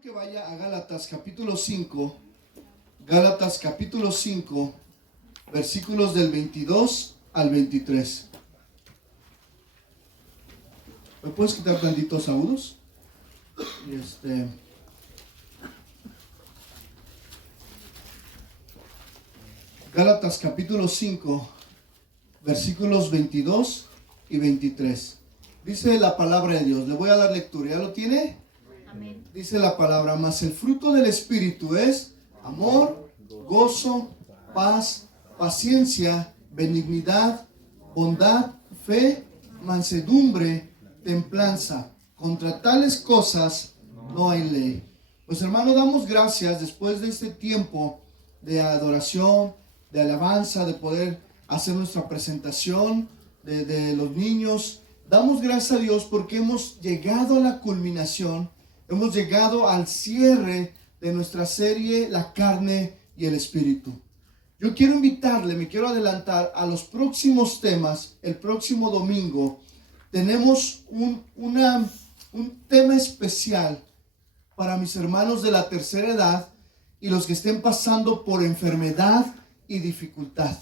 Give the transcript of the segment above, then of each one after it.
quiero que vaya a Gálatas capítulo 5, Gálatas capítulo 5, versículos del 22 al 23. ¿Me puedes quitar tantitos agudos? Gálatas capítulo 5, versículos 22 y 23. Dice la palabra de Dios. Le voy a dar lectura. ¿Ya lo tiene? Amén. Dice la palabra: mas el fruto del Espíritu es amor, gozo, paz, paciencia, benignidad, bondad, fe, mansedumbre, templanza. Contra tales cosas no hay ley. Pues hermano, damos gracias después de este tiempo de adoración, de alabanza, de poder hacer nuestra presentación de los niños. Damos gracias a Dios porque hemos llegado a la culminación, hemos llegado al cierre de nuestra serie La carne y el espíritu. Yo quiero invitarle, me quiero adelantar a los próximos temas. El próximo domingo tenemos un tema especial para mis hermanos de la tercera edad y los que estén pasando por enfermedad y dificultad.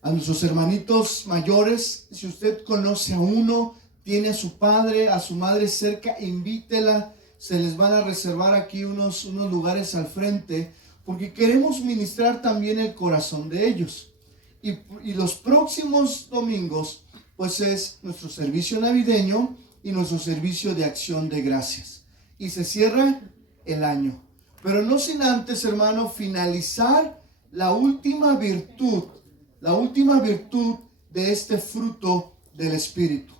A nuestros hermanitos mayores, si usted conoce a uno, tiene a su padre, a su madre cerca, invítela. Se les van a reservar aquí unos lugares al frente, porque queremos ministrar también el corazón de ellos. Y los próximos domingos, pues es nuestro servicio navideño y nuestro servicio de acción de gracias. Y se cierra el año. Pero no sin antes, hermano, finalizar la última virtud de este fruto del Espíritu.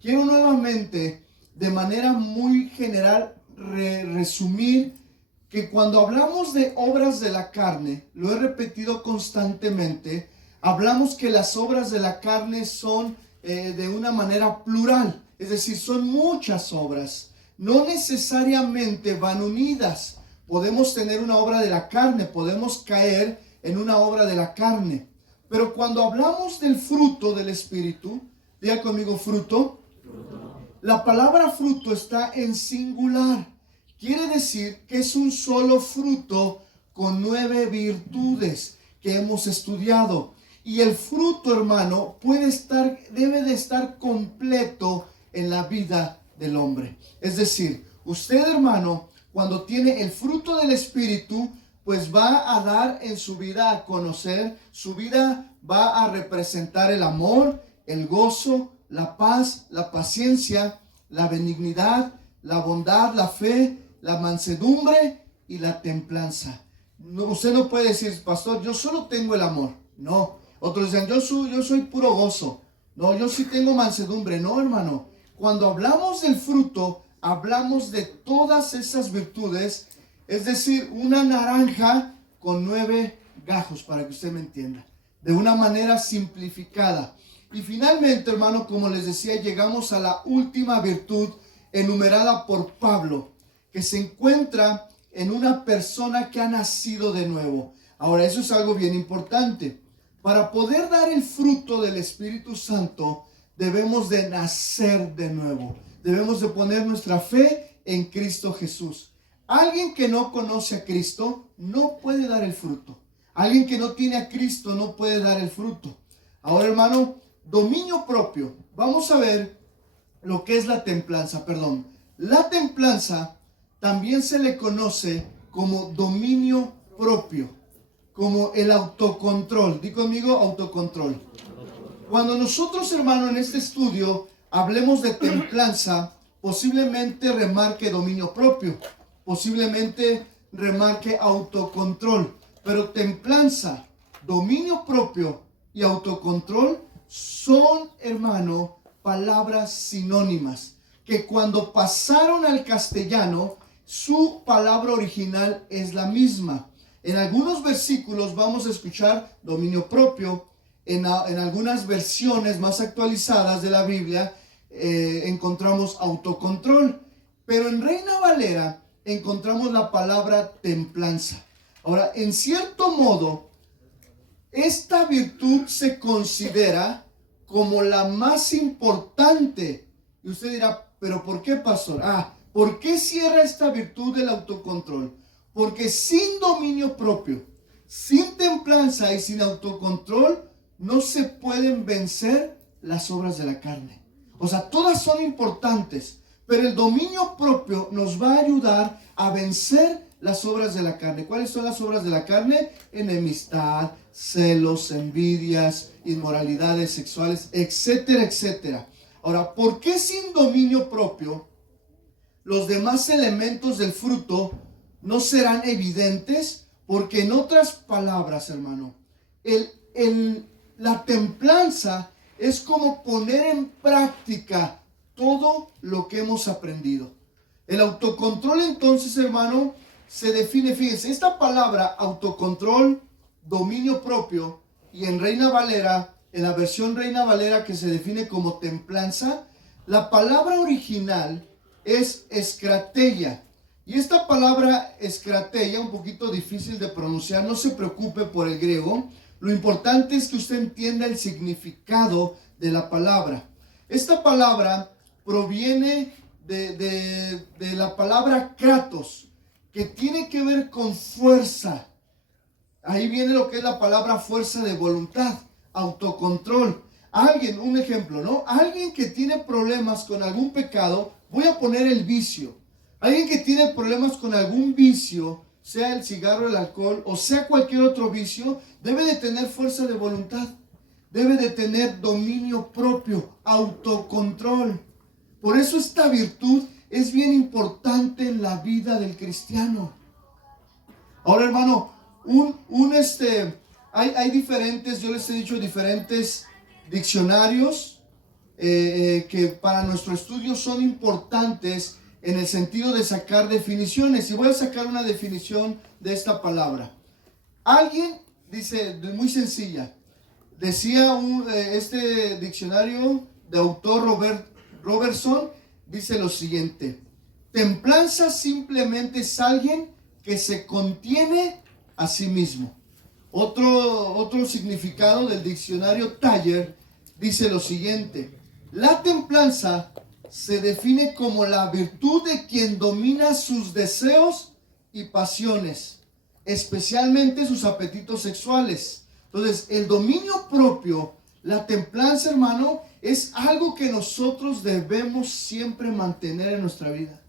Quiero nuevamente, de manera muy general, resumir que cuando hablamos de obras de la carne, lo he repetido constantemente, hablamos que las obras de la carne son de una manera plural, es decir, son muchas obras, no necesariamente van unidas. Podemos tener una obra de la carne, podemos caer en una obra de la carne, pero cuando hablamos del fruto del Espíritu, diga conmigo fruto. La palabra fruto está en singular. Quiere decir que es un solo fruto con 9 virtudes que hemos estudiado. Y el fruto, hermano, debe de estar completo en la vida del hombre. Es decir, usted, hermano, cuando tiene el fruto del Espíritu, pues va a dar en su vida a conocer, su vida va a representar el amor, el gozo, la paz, la paciencia, la benignidad, la bondad, la fe, la mansedumbre y la templanza. No, usted no puede decir, pastor, yo solo tengo el amor. No. Otros dicen, yo soy puro gozo. No, yo sí tengo mansedumbre. No, hermano. Cuando hablamos del fruto, hablamos de todas esas virtudes. Es decir, una naranja con 9 gajos, para que usted me entienda. De una manera simplificada. Y finalmente, hermano, como les decía, llegamos a la última virtud enumerada por Pablo, que se encuentra en una persona que ha nacido de nuevo. Ahora, eso es algo bien importante. Para poder dar el fruto del Espíritu Santo, debemos de nacer de nuevo. Debemos de poner nuestra fe en Cristo Jesús. Alguien que no conoce a Cristo no puede dar el fruto. Alguien que no tiene a Cristo no puede dar el fruto. Ahora, hermano, dominio propio. Vamos a ver lo que es la templanza. La templanza también se le conoce como dominio propio, como el autocontrol. Di conmigo, autocontrol. Cuando nosotros, hermano, en este estudio hablemos de templanza, posiblemente remarque dominio propio, posiblemente remarque autocontrol. Pero templanza, dominio propio y autocontrol son, hermano, palabras sinónimas, que cuando pasaron al castellano, su palabra original es la misma. En algunos versículos vamos a escuchar dominio propio. En algunas versiones más actualizadas de la Biblia encontramos autocontrol. Pero en Reina Valera encontramos la palabra templanza. Ahora, en cierto modo, esta virtud se considera como la más importante. Y usted dirá, ¿pero por qué, pastor? ¿Por qué cierra esta virtud del autocontrol? Porque sin dominio propio, sin templanza y sin autocontrol, no se pueden vencer las obras de la carne. O sea, todas son importantes, pero el dominio propio nos va a ayudar a vencer las obras de la carne. ¿Cuáles son las obras de la carne? Enemistad, celos, envidias, inmoralidades sexuales, etcétera, etcétera. Ahora, ¿por qué sin dominio propio los demás elementos del fruto no serán evidentes? Porque en otras palabras, hermano, la templanza es como poner en práctica todo lo que hemos aprendido. El autocontrol, entonces, hermano, se define, fíjense, esta palabra autocontrol, dominio propio, y en Reina Valera, en la versión Reina Valera que se define como templanza, la palabra original es escrateia. Y esta palabra escrateia, un poquito difícil de pronunciar, no se preocupe por el griego. Lo importante es que usted entienda el significado de la palabra. Esta palabra proviene de la palabra kratos, que tiene que ver con fuerza. Ahí viene lo que es la palabra fuerza de voluntad, autocontrol. Alguien, un ejemplo, ¿no? Alguien que tiene problemas con algún pecado, voy a poner el vicio. Alguien que tiene problemas con algún vicio, sea el cigarro, el alcohol o sea cualquier otro vicio, debe de tener fuerza de voluntad. Debe de tener dominio propio, autocontrol. Por eso esta virtud es bien importante en la vida del cristiano. Ahora, hermano, hay diferentes, yo les he dicho, diferentes diccionarios que para nuestro estudio son importantes en el sentido de sacar definiciones. Y voy a sacar una definición de esta palabra. Alguien dice, muy sencilla, decía este diccionario de autor Robertson, dice lo siguiente: templanza simplemente es alguien que se contiene a sí mismo. Otro significado del diccionario Taller dice lo siguiente: la templanza se define como la virtud de quien domina sus deseos y pasiones, especialmente sus apetitos sexuales. Entonces, el dominio propio, la templanza, hermano, es algo que nosotros debemos siempre mantener en nuestra vida.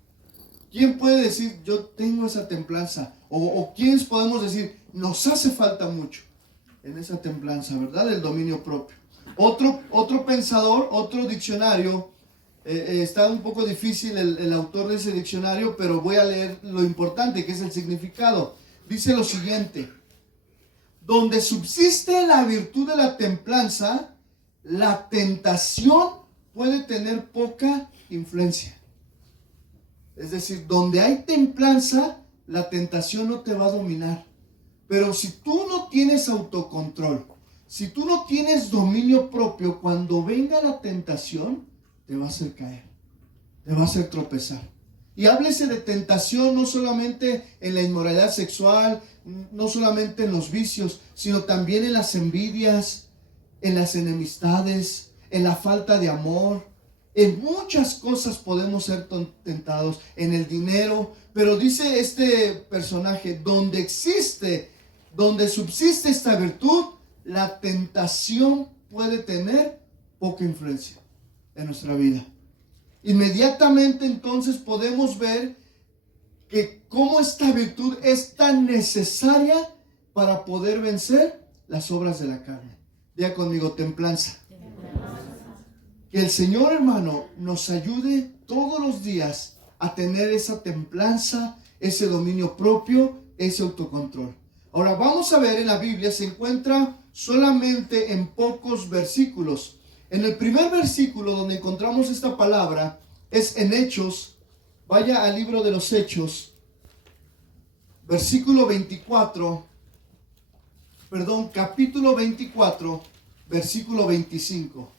¿Quién puede decir, yo tengo esa templanza? O ¿quiénes podemos decir, nos hace falta mucho en esa templanza, ¿verdad? El dominio propio. Otro pensador, otro diccionario, está un poco difícil el autor de ese diccionario, pero voy a leer lo importante, que es el significado. Dice lo siguiente: donde subsiste la virtud de la templanza, la tentación puede tener poca influencia. Es decir, donde hay templanza, la tentación no te va a dominar. Pero si tú no tienes autocontrol, si tú no tienes dominio propio, cuando venga la tentación, te va a hacer caer, te va a hacer tropezar. Y háblese de tentación no solamente en la inmoralidad sexual, no solamente en los vicios, sino también en las envidias, en las enemistades, en la falta de amor. En muchas cosas podemos ser tentados, en el dinero. Pero dice este personaje, donde subsiste esta virtud, la tentación puede tener poca influencia en nuestra vida. Inmediatamente entonces podemos ver que cómo esta virtud es tan necesaria para poder vencer las obras de la carne. Diga conmigo, templanza. Que el Señor, hermano, nos ayude todos los días a tener esa templanza, ese dominio propio, ese autocontrol. Ahora vamos a ver, en la Biblia se encuentra solamente en pocos versículos. En el primer versículo donde encontramos esta palabra es en Hechos. Vaya al libro de los Hechos, capítulo 24, versículo 25.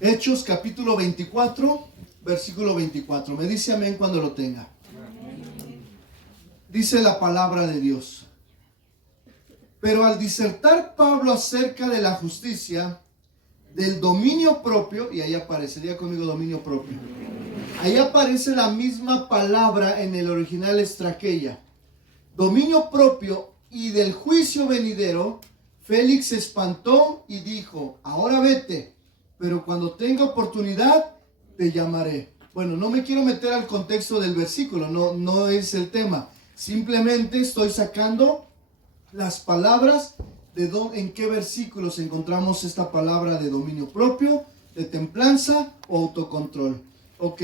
Hechos capítulo 24, versículo 24. Me dice amén cuando lo tenga. Dice la palabra de Dios: Pero al disertar Pablo acerca de la justicia, del dominio propio, y ahí aparecería conmigo dominio propio, ahí aparece la misma palabra en el original estraqueia, dominio propio y del juicio venidero, Félix se espantó y dijo, ahora vete, pero cuando tenga oportunidad te llamaré. Bueno, no me quiero meter al contexto del versículo, no es el tema. Simplemente estoy sacando las palabras de en qué versículos encontramos esta palabra de dominio propio, de templanza o autocontrol. Ok.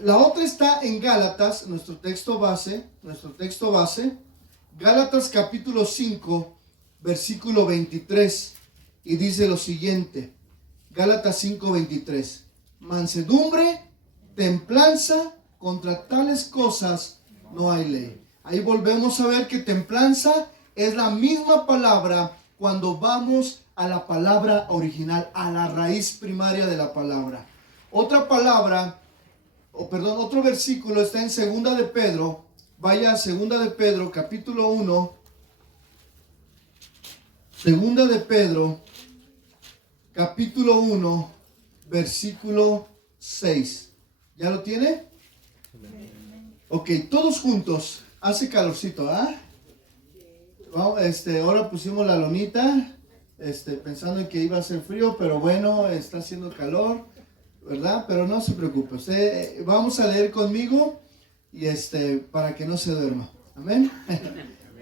La otra está en Gálatas, nuestro texto base, Gálatas capítulo 5, versículo 23, y dice lo siguiente, Gálatas 5, 23, mansedumbre, templanza, contra tales cosas no hay ley. Ahí volvemos a ver que templanza es la misma palabra cuando vamos a la palabra original, a la raíz primaria de la palabra. Otra palabra, otro versículo está en Segunda de Pedro. Vaya a Segunda de Pedro, capítulo 1. Segunda de Pedro, capítulo 1, versículo 6. ¿Ya lo tiene? Ok, todos juntos. Hace calorcito, ¿ah? Ahora pusimos la lonita, pensando en que iba a hacer frío, pero bueno, está haciendo calor, ¿verdad? Pero no se preocupe. Vamos a leer conmigo y para que no se duerma. Amén.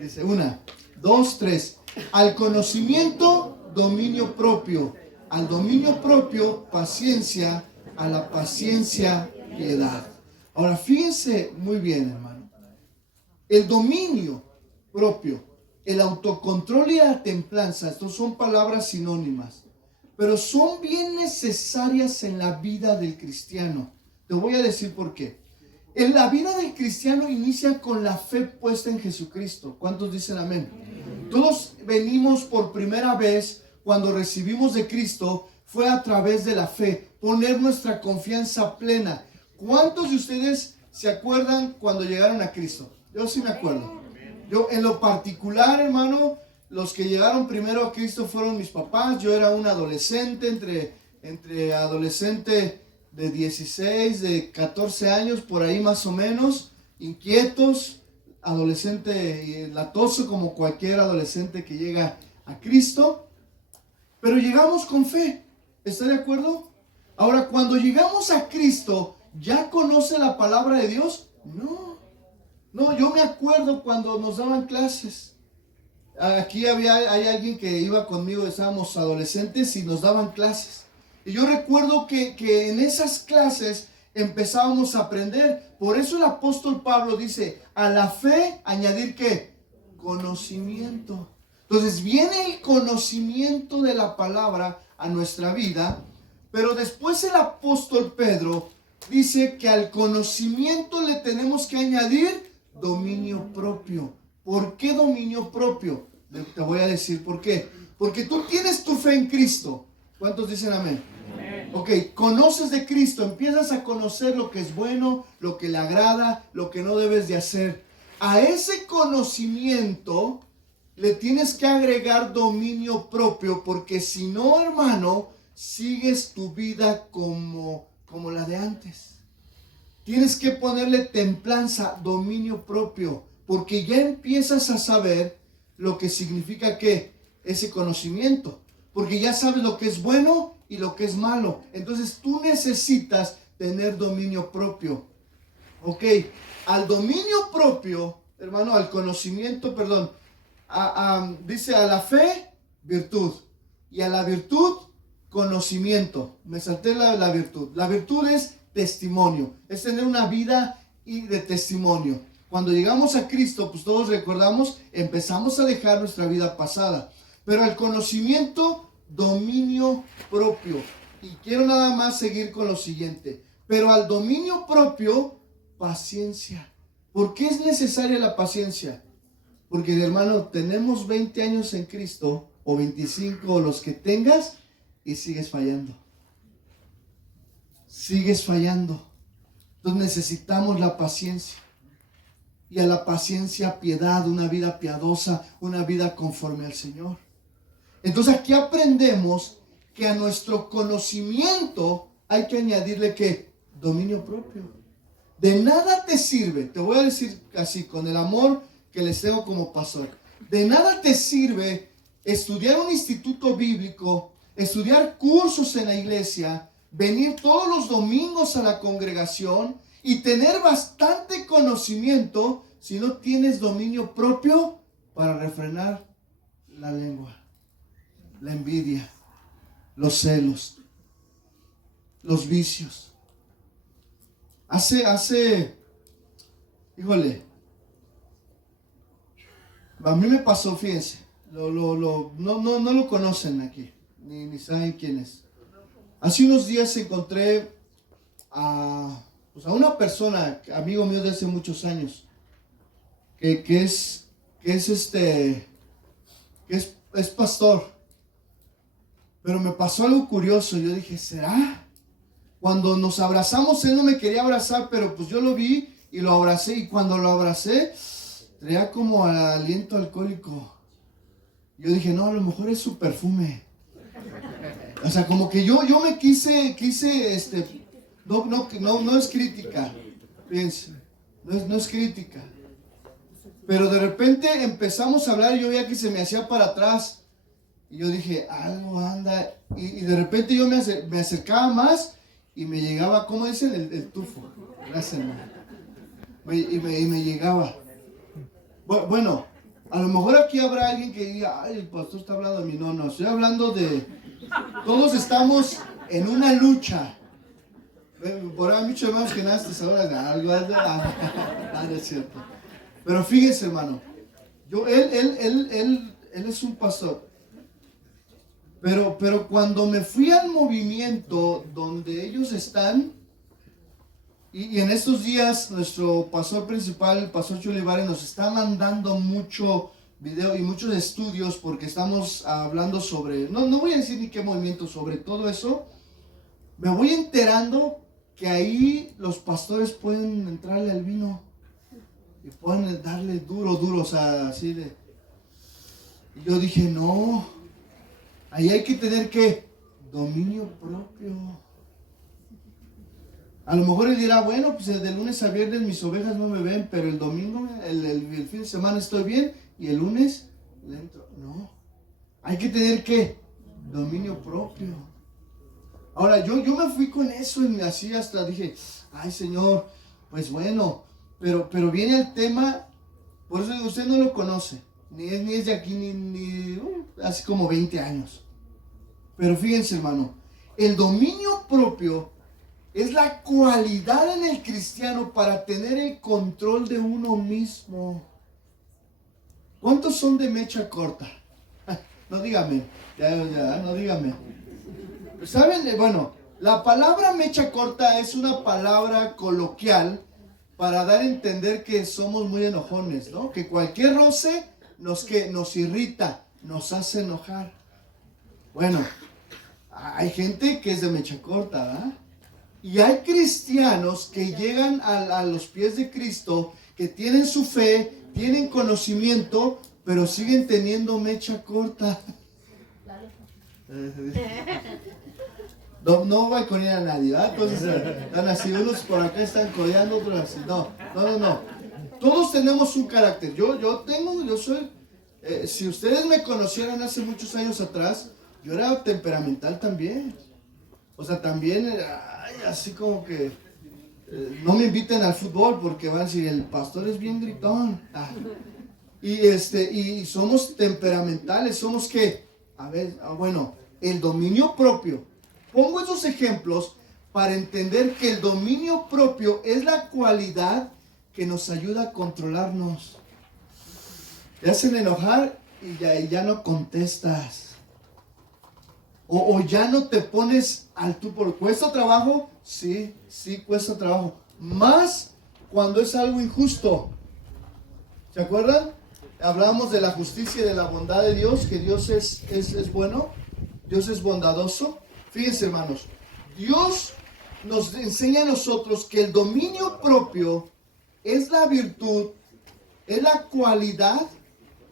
Dice 1, 2, 3. Al conocimiento, dominio propio. Al dominio propio, paciencia. A la paciencia, piedad. Ahora, fíjense muy bien, hermano. El dominio propio, el autocontrol y la templanza, estos son palabras sinónimas, pero son bien necesarias en la vida del cristiano. Te voy a decir por qué. En la vida del cristiano inicia con la fe puesta en Jesucristo. ¿Cuántos dicen amén? Todos venimos por primera vez cuando recibimos de Cristo, fue a través de la fe, poner nuestra confianza plena. ¿Cuántos de ustedes se acuerdan cuando llegaron a Cristo? Yo sí me acuerdo. Yo en lo particular, hermano, los que llegaron primero a Cristo fueron mis papás. Yo era un adolescente, entre adolescente de 16, de 14 años, por ahí más o menos, inquietos, adolescente latoso como cualquier adolescente que llega a Cristo. Pero llegamos con fe, ¿está de acuerdo? Ahora, cuando llegamos a Cristo, ¿ya conoce la palabra de Dios? No, yo me acuerdo cuando nos daban clases. Aquí hay alguien que iba conmigo, estábamos adolescentes y nos daban clases. Y yo recuerdo que en esas clases empezábamos a aprender. Por eso el apóstol Pablo dice, a la fe añadir ¿qué? Conocimiento. Entonces viene el conocimiento de la palabra a nuestra vida, pero después el apóstol Pedro dice que al conocimiento le tenemos que añadir dominio propio. ¿Por qué dominio propio? Te voy a decir por qué. Porque tú tienes tu fe en Cristo. ¿Cuántos dicen amén? Ok, conoces de Cristo, empiezas a conocer lo que es bueno, lo que le agrada, lo que no debes de hacer. A ese conocimiento le tienes que agregar dominio propio, porque si no, hermano, sigues tu vida como la de antes. Tienes que ponerle templanza, dominio propio, porque ya empiezas a saber lo que significa que ese conocimiento, porque ya sabes lo que es bueno y lo que es malo. Entonces tú necesitas tener dominio propio. Ok, al dominio propio, hermano, al conocimiento, perdón, dice a la fe, virtud, y a la virtud, conocimiento. Me salté la virtud. La virtud es testimonio, es tener una vida de testimonio. Cuando llegamos a Cristo, pues todos recordamos, empezamos a dejar nuestra vida pasada. Pero al conocimiento, dominio propio. Y quiero nada más seguir con lo siguiente. Pero al dominio propio, paciencia. ¿Por qué es necesaria la paciencia? Porque, hermano, tenemos 20 años en Cristo, o 25, o los que tengas, y sigues fallando. Sigues fallando. Entonces necesitamos la paciencia. y a la paciencia piedad, una vida piadosa, una vida conforme al Señor. Entonces aquí aprendemos que a nuestro conocimiento hay que añadirle que dominio propio. De nada te sirve, te voy a decir así, con el amor que les tengo como pastor, de nada te sirve estudiar un instituto bíblico, estudiar cursos en la iglesia, venir todos los domingos a la congregación y tener bastante conocimiento si no tienes dominio propio para refrenar la lengua, la envidia, los celos, los vicios. Híjole, a mí me pasó, fíjense, no lo conocen aquí, ni saben quién es. Hace unos días encontré a una persona, amigo mío de hace muchos años, que es pastor. Pero me pasó algo curioso. Yo dije, ¿será? Cuando nos abrazamos, él no me quería abrazar, pero pues yo lo vi y lo abracé. Y cuando lo abracé, traía como aliento alcohólico. Yo dije, no, a lo mejor es su perfume. O sea, como que yo me quise, no es crítica. Fíjense, no es crítica. Pero de repente empezamos a hablar y yo veía que se me hacía para atrás. Y yo dije, algo anda. Y de repente yo me acercaba más y me llegaba, ¿cómo dicen? El tufo. Gracias, hermano. Y me llegaba. Bueno, a lo mejor aquí habrá alguien que diga, ay, el pastor está hablando de mí. No, estoy hablando de... Todos estamos en una lucha. Por ahí muchos hermanos que nada, algo no es cierto. Pero fíjense, hermano, él es un pastor. Pero cuando me fui al movimiento donde ellos están, y en estos días nuestro pastor principal, el pastor Chuy Olivares, nos está mandando mucho video y muchos estudios porque estamos hablando sobre, no voy a decir ni qué movimiento, sobre todo eso, me voy enterando que ahí los pastores pueden entrarle al vino y pueden darle duro, o sea, así de... Y yo dije, no, ahí hay que tener que dominio propio. A lo mejor él dirá, bueno, pues de lunes a viernes mis ovejas no me ven, pero el domingo, el fin de semana estoy bien y el lunes le entro. No, hay que tener que dominio propio. Ahora, yo me fui con eso y así hasta dije, ay Señor, pues bueno, pero viene el tema, por eso usted no lo conoce, ni es de aquí, ni hace como 20 años. Pero fíjense, hermano, el dominio propio es la cualidad en el cristiano para tener el control de uno mismo. ¿Cuántos son de mecha corta? No dígame, ya, no dígame. ¿Saben? Bueno, la palabra mecha corta es una palabra coloquial para dar a entender que somos muy enojones, ¿no? Que cualquier roce nos irrita, nos hace enojar. Bueno, hay gente que es de mecha corta, ¿verdad? Y hay cristianos que llegan a los pies de Cristo, que tienen su fe, tienen conocimiento, pero siguen teniendo mecha corta. No balconear a nadie, ¿verdad? Entonces están así, unos por acá están codeando, otros así. No. Todos tenemos un carácter. Yo soy, si ustedes me conocieran hace muchos años atrás, yo era temperamental también. O sea, también, así como que no me inviten al fútbol porque van a decir, el pastor es bien gritón. Y somos temperamentales, somos que, bueno, el dominio propio. Pongo esos ejemplos para entender que el dominio propio es la cualidad que nos ayuda a controlarnos. Te hacen enojar y ya no contestas. O ya no te pones al tú por... ¿Cuesta trabajo? Sí, cuesta trabajo. Más cuando es algo injusto. ¿Se acuerdan? Hablábamos de la justicia y de la bondad de Dios, que Dios es bueno, Dios es bondadoso. Fíjense, hermanos, Dios nos enseña a nosotros que el dominio propio es la virtud es la cualidad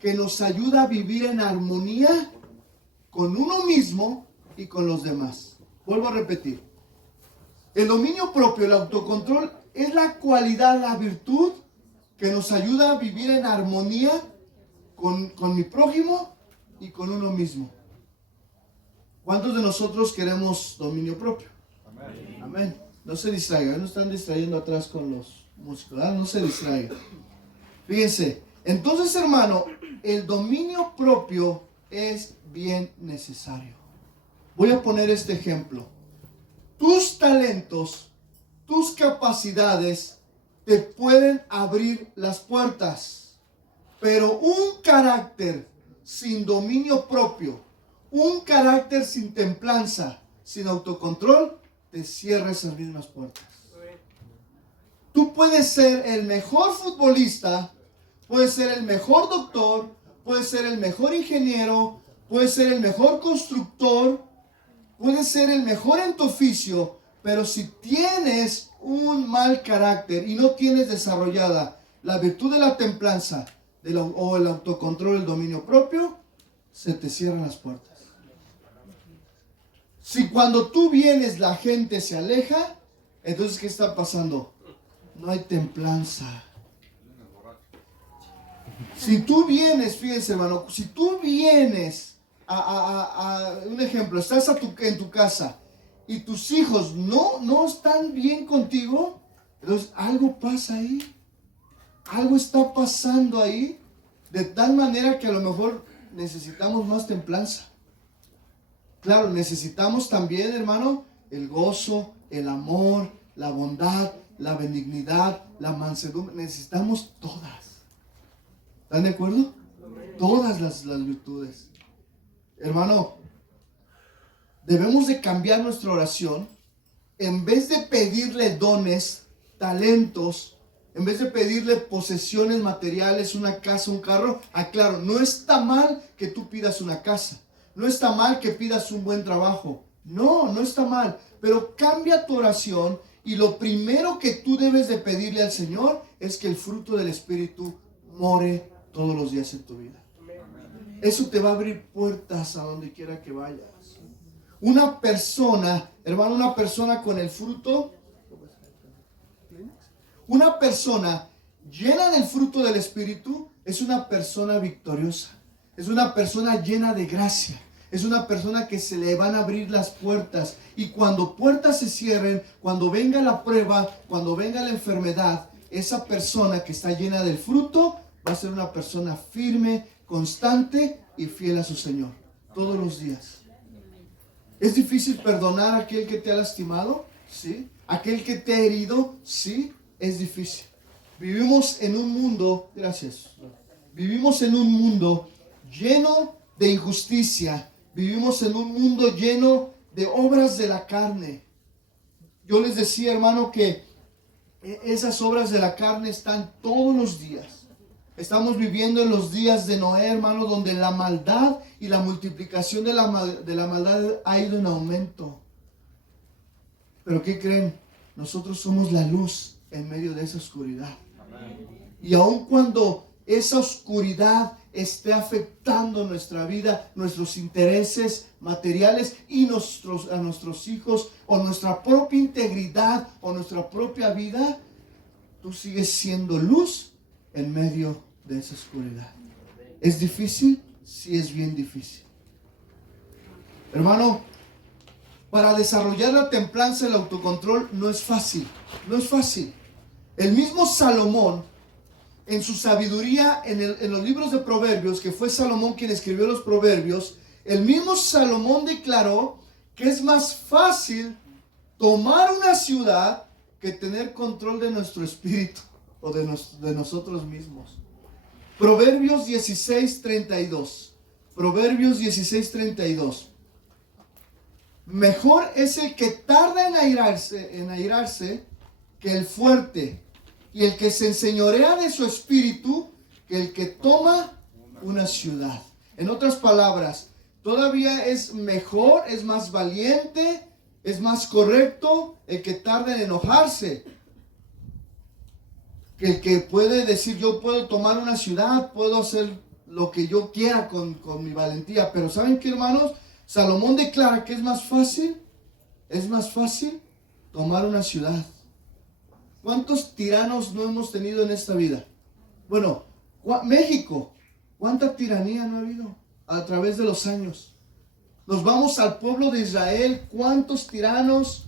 que nos ayuda a vivir en armonía con uno mismo y con los demás. Vuelvo a repetir. El dominio propio, el autocontrol, es la cualidad, la virtud que nos ayuda a vivir en armonía con mi prójimo y con uno mismo. ¿Cuántos de nosotros queremos dominio propio? Amén. Amén. No se distraigan, no están distrayendo atrás con los músicos, ¿verdad? No se distraigan. Fíjense, entonces, hermano, el dominio propio es bien necesario. Voy a poner este ejemplo. Tus talentos, tus capacidades te pueden abrir las puertas, pero un carácter sin dominio propio, un carácter sin templanza, sin autocontrol, te cierra esas mismas puertas. Tú puedes ser el mejor futbolista, puedes ser el mejor doctor, puedes ser el mejor ingeniero, puedes ser el mejor constructor, puedes ser el mejor en tu oficio, pero si tienes un mal carácter y no tienes desarrollada la virtud de la templanza o el autocontrol, el dominio propio, se te cierran las puertas. Si cuando tú vienes la gente se aleja, entonces ¿qué está pasando? No hay templanza. Si tú vienes, fíjense hermano, si tú vienes a un ejemplo, estás en tu casa y tus hijos no están bien contigo, entonces algo pasa ahí. Algo está pasando ahí de tal manera que a lo mejor necesitamos más templanza. Claro, necesitamos también, hermano, el gozo, el amor, la bondad, la benignidad, la mansedumbre. Necesitamos todas. ¿Están de acuerdo? Todas las virtudes. Hermano, debemos de cambiar nuestra oración. En vez de pedirle dones, talentos, en vez de pedirle posesiones materiales, una casa, un carro, aclaro, no está mal que tú pidas una casa. No está mal que pidas un buen trabajo. No está mal. Pero cambia tu oración y lo primero que tú debes de pedirle al Señor es que el fruto del Espíritu more todos los días en tu vida. Eso te va a abrir puertas a donde quiera que vayas. Una persona, hermano, una persona con el fruto, una persona llena del fruto del Espíritu es una persona victoriosa. Es una persona llena de gracia. Es una persona que se le van a abrir las puertas. Y cuando puertas se cierren, cuando venga la prueba, cuando venga la enfermedad, esa persona que está llena del fruto va a ser una persona firme, constante y fiel a su Señor. Todos los días. ¿Es difícil perdonar a aquel que te ha lastimado? Sí. ¿Aquel que te ha herido? Sí, es difícil. Vivimos en un mundo, gracias. Vivimos en un mundo lleno de injusticia. Vivimos en un mundo lleno de obras de la carne. Yo les decía, hermano, que esas obras de la carne están todos los días. Estamos viviendo en los días de Noé, hermano, donde la maldad y la multiplicación de la maldad ha ido en aumento. Pero ¿qué creen? Nosotros somos la luz en medio de esa oscuridad. Amén. Y aun cuando esa oscuridad esté afectando nuestra vida, nuestros intereses materiales y a nuestros hijos, o nuestra propia integridad, o nuestra propia vida, tú sigues siendo luz en medio de esa oscuridad. ¿Es difícil? Sí, es bien difícil. Hermano, para desarrollar la templanza y el autocontrol no es fácil. No es fácil. El mismo Salomón, en su sabiduría, en los libros de Proverbios, que fue Salomón quien escribió los Proverbios, el mismo Salomón declaró que es más fácil tomar una ciudad que tener control de nuestro espíritu o de nosotros mismos. Proverbios 16:32. Proverbios 16:32. Mejor es el que tarda en airarse que el fuerte, y el que se enseñorea de su espíritu que el que toma una ciudad. En otras palabras, todavía es mejor, es más valiente, es más correcto el que tarda en enojarse el que puede decir, yo puedo tomar una ciudad, puedo hacer lo que yo quiera con mi valentía. Pero ¿saben qué, hermanos? Salomón declara que es más fácil tomar una ciudad. ¿Cuántos tiranos no hemos tenido en esta vida? Bueno, México, ¿cuánta tiranía no ha habido a través de los años? Nos vamos al pueblo de Israel, ¿cuántos tiranos?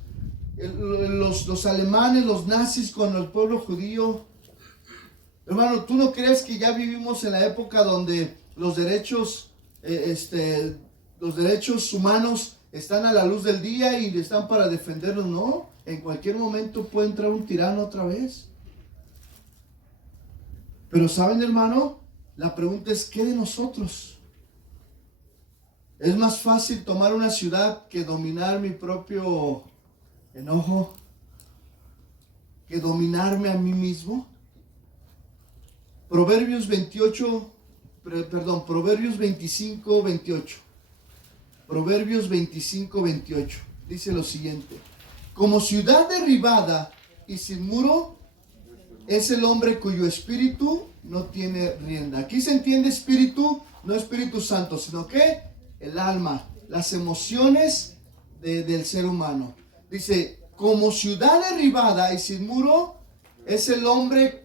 Los alemanes, los nazis con el pueblo judío. Hermano, ¿tú no crees que ya vivimos en la época donde los derechos humanos están a la luz del día y están para defendernos? No, en cualquier momento puede entrar un tirano otra vez. Pero ¿saben, hermano? La pregunta es, ¿qué de nosotros? ¿Es más fácil tomar una ciudad que dominar mi propio enojo? ¿Que dominarme a mí mismo? Proverbios 25, 28. Proverbios 25, 28. Dice lo siguiente. Como ciudad derribada y sin muro es el hombre cuyo espíritu no tiene rienda. Aquí se entiende espíritu, no Espíritu Santo, sino que el alma, las emociones del ser humano. Dice, como ciudad derribada y sin muro es el hombre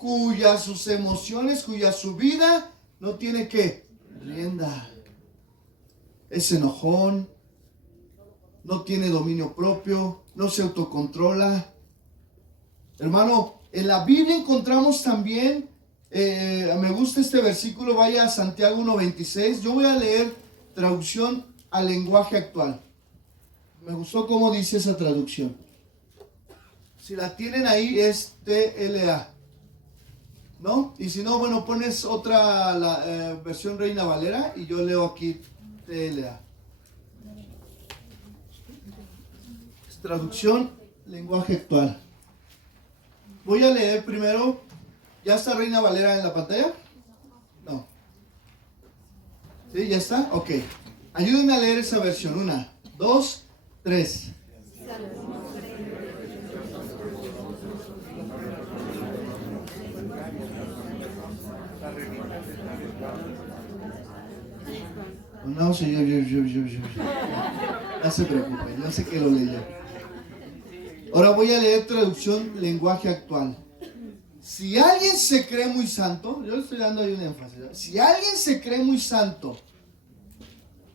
sus emociones, cuya su vida no tiene ¿qué? Rienda. Es enojón, no tiene dominio propio, no se autocontrola. Hermano, en la Biblia encontramos también, me gusta este versículo, vaya a Santiago 1:26. Yo voy a leer traducción al lenguaje actual. Me gustó cómo dice esa traducción. Si la tienen ahí es TLA, ¿no? Y si no, bueno, pones otra versión Reina Valera y yo leo aquí TLA. Es traducción lenguaje actual. Voy a leer primero. ¿Ya está Reina Valera en la pantalla? No. ¿Sí? ¿Ya está? Ok. Ayúdenme a leer esa versión. 1, 2, 3. No, señor. No se preocupe, yo sé que lo leyó. Ahora voy a leer traducción lenguaje actual. Si alguien se cree muy santo, yo le estoy dando ahí un énfasis. Si alguien se cree muy santo,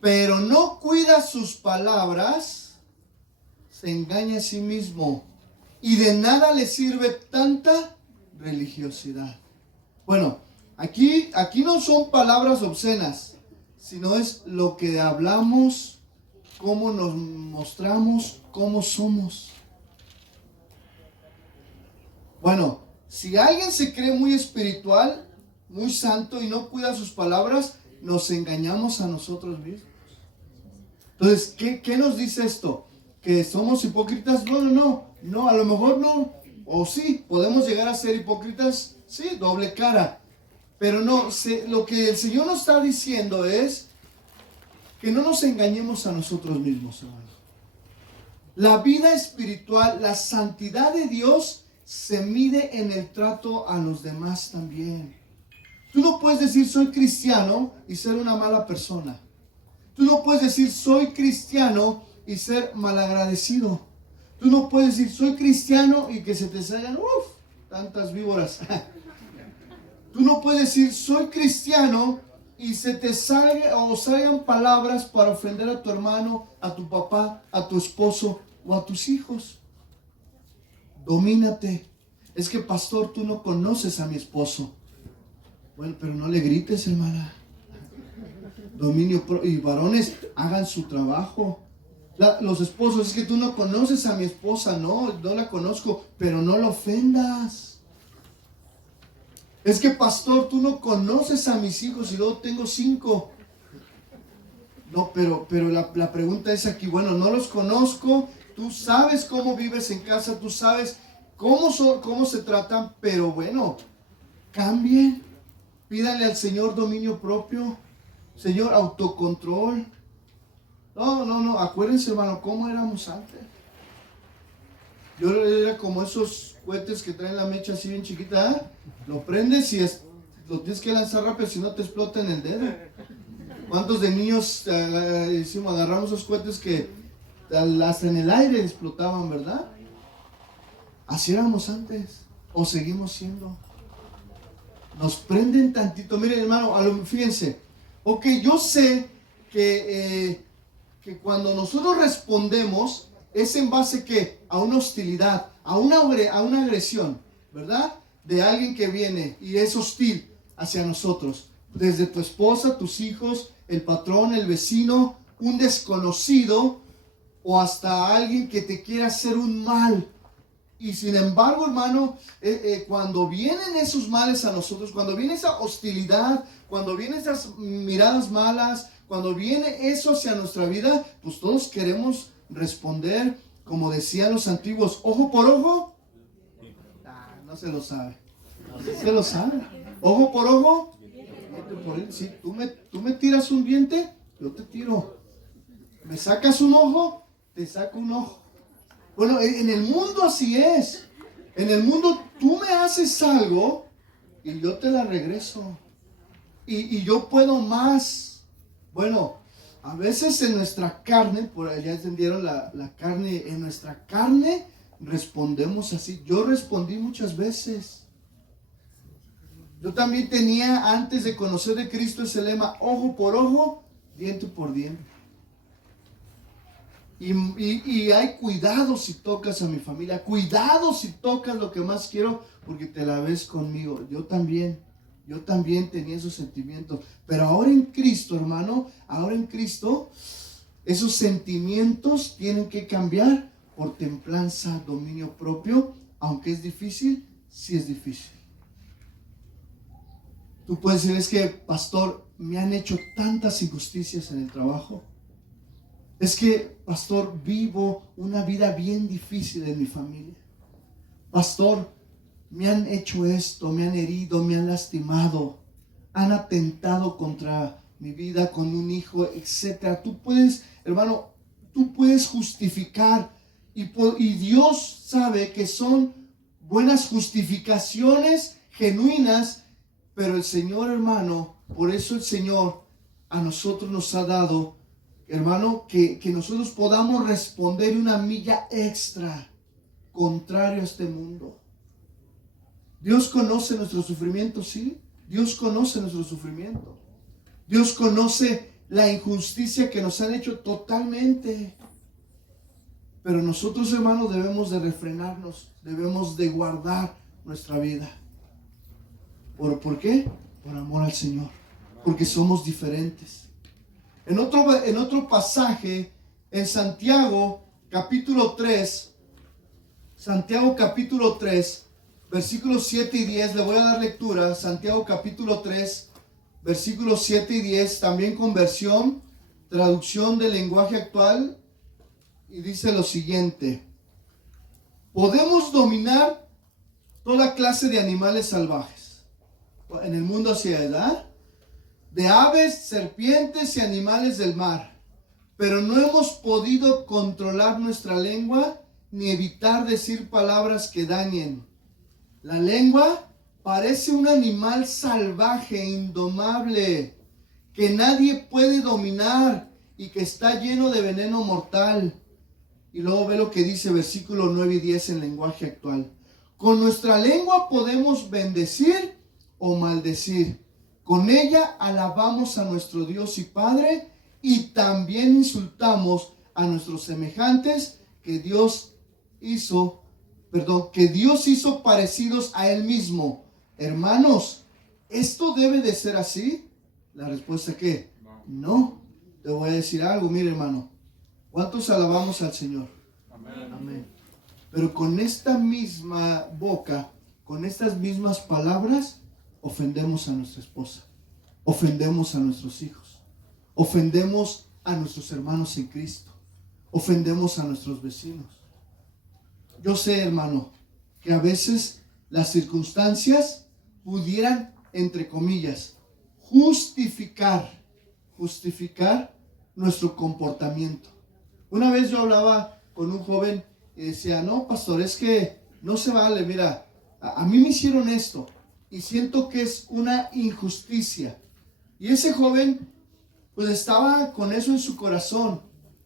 pero no cuida sus palabras, se engaña a sí mismo y de nada le sirve tanta religiosidad. Bueno, aquí no son palabras obscenas, sino es lo que hablamos, cómo nos mostramos, cómo somos. Bueno, si alguien se cree muy espiritual, muy santo y no cuida sus palabras, nos engañamos a nosotros mismos. Entonces, ¿qué nos dice esto? ¿Que somos hipócritas? No, a lo mejor no, o sí, podemos llegar a ser hipócritas, sí, doble cara. Pero no, lo que el Señor nos está diciendo es que no nos engañemos a nosotros mismos, hermano. La vida espiritual, la santidad de Dios se mide en el trato a los demás también. Tú no puedes decir soy cristiano y ser una mala persona. Tú no puedes decir soy cristiano y ser malagradecido. Tú no puedes decir soy cristiano y que se te salgan tantas víboras. Tú no puedes decir soy cristiano y se te salgan palabras para ofender a tu hermano, a tu papá, a tu esposo o a tus hijos. Domínate. Es que pastor, tú no conoces a mi esposo. Bueno, pero no le grites, hermana. Dominio y varones, hagan su trabajo. Los esposos, es que tú no conoces a mi esposa. No la conozco, pero no la ofendas. Es que pastor, tú no conoces a mis hijos y luego tengo 5. No, pero la pregunta es aquí, bueno, no los conozco. Tú sabes cómo vives en casa, tú sabes cómo se tratan, pero bueno, cambien, pídanle al Señor dominio propio, Señor, autocontrol. No, acuérdense, hermano, cómo éramos antes. Yo era como esos cohetes que traen la mecha así bien chiquita, ¿eh? Lo prendes y lo tienes que lanzar rápido, si no te explota en el dedo. ¿Cuántos de niños agarramos esos cohetes que hasta en el aire explotaban, verdad? Así éramos antes, o seguimos siendo. Nos prenden tantito. Miren, hermano, fíjense. Ok, yo sé que cuando nosotros respondemos es en base ¿qué? A una hostilidad, a una agresión, ¿verdad? De alguien que viene y es hostil hacia nosotros. Desde tu esposa, tus hijos, el patrón, el vecino, un desconocido o hasta alguien que te quiera hacer un mal. Y sin embargo, hermano, cuando vienen esos males a nosotros, cuando viene esa hostilidad, cuando vienen esas miradas malas, cuando viene eso hacia nuestra vida, pues todos queremos responder, como decían los antiguos, ojo por ojo. No se lo sabe. Se lo sabe. Ojo por ojo. Si tú me tiras un diente, yo te tiro. Me sacas un ojo, te saco un ojo. Bueno, en el mundo así es. En el mundo tú me haces algo y yo te la regreso. Y yo puedo más. Bueno, a veces en nuestra carne, por allá entendieron la carne, en nuestra carne respondemos así. Yo respondí muchas veces. Yo también tenía, antes de conocer de Cristo, ese lema, ojo por ojo, diente por diente. Y hay cuidado si tocas a mi familia, cuidado si tocas lo que más quiero, porque te la ves conmigo. Yo también tenía esos sentimientos. Pero ahora en Cristo, hermano, ahora en Cristo, esos sentimientos tienen que cambiar por templanza, dominio propio, aunque es difícil, sí es difícil. Tú puedes decir, es que, pastor, me han hecho tantas injusticias en el trabajo. Es que, pastor, vivo una vida bien difícil en mi familia. Pastor, me han hecho esto, me han herido, me han lastimado, han atentado contra mi vida con un hijo, etc. Tú puedes, hermano, tú puedes justificar y Dios sabe que son buenas justificaciones genuinas, pero el Señor, hermano, por eso el Señor a nosotros nos ha dado, hermano, que nosotros podamos responder una milla extra contrario a este mundo. Dios conoce nuestro sufrimiento, sí. Dios conoce nuestro sufrimiento. Dios conoce la injusticia que nos han hecho totalmente. Pero nosotros, hermanos, debemos de refrenarnos, debemos de guardar nuestra vida. ¿Por qué? Por amor al Señor. Porque somos diferentes. En otro pasaje, en Santiago capítulo 3, versículos 7 y 10, le voy a dar lectura. Santiago capítulo 3, versículos 7 y 10, también con traducción del lenguaje actual, y dice lo siguiente: podemos dominar toda clase de animales salvajes. En el mundo así es, ¿verdad? De aves, serpientes y animales del mar. Pero no hemos podido controlar nuestra lengua ni evitar decir palabras que dañen. La lengua parece un animal salvaje, indomable, que nadie puede dominar y que está lleno de veneno mortal. Y luego ve lo que dice versículo 9 y 10 en lenguaje actual. Con nuestra lengua podemos bendecir o maldecir. Con ella alabamos a nuestro Dios y Padre y también insultamos a nuestros semejantes que Dios hizo parecidos a Él mismo. Hermanos, ¿esto debe de ser así? La respuesta es que no. Te voy a decir algo, mire, hermano. ¿Cuántos alabamos al Señor? Amén. Amén. Pero con esta misma boca, con estas mismas palabras, ofendemos a nuestra esposa, ofendemos a nuestros hijos, ofendemos a nuestros hermanos en Cristo, ofendemos a nuestros vecinos. Yo sé, hermano, que a veces las circunstancias pudieran, entre comillas, justificar nuestro comportamiento. Una vez yo hablaba con un joven y decía, no, pastor, es que no se vale, mira, a mí me hicieron esto y siento que es una injusticia. Y ese joven pues estaba con eso en su corazón.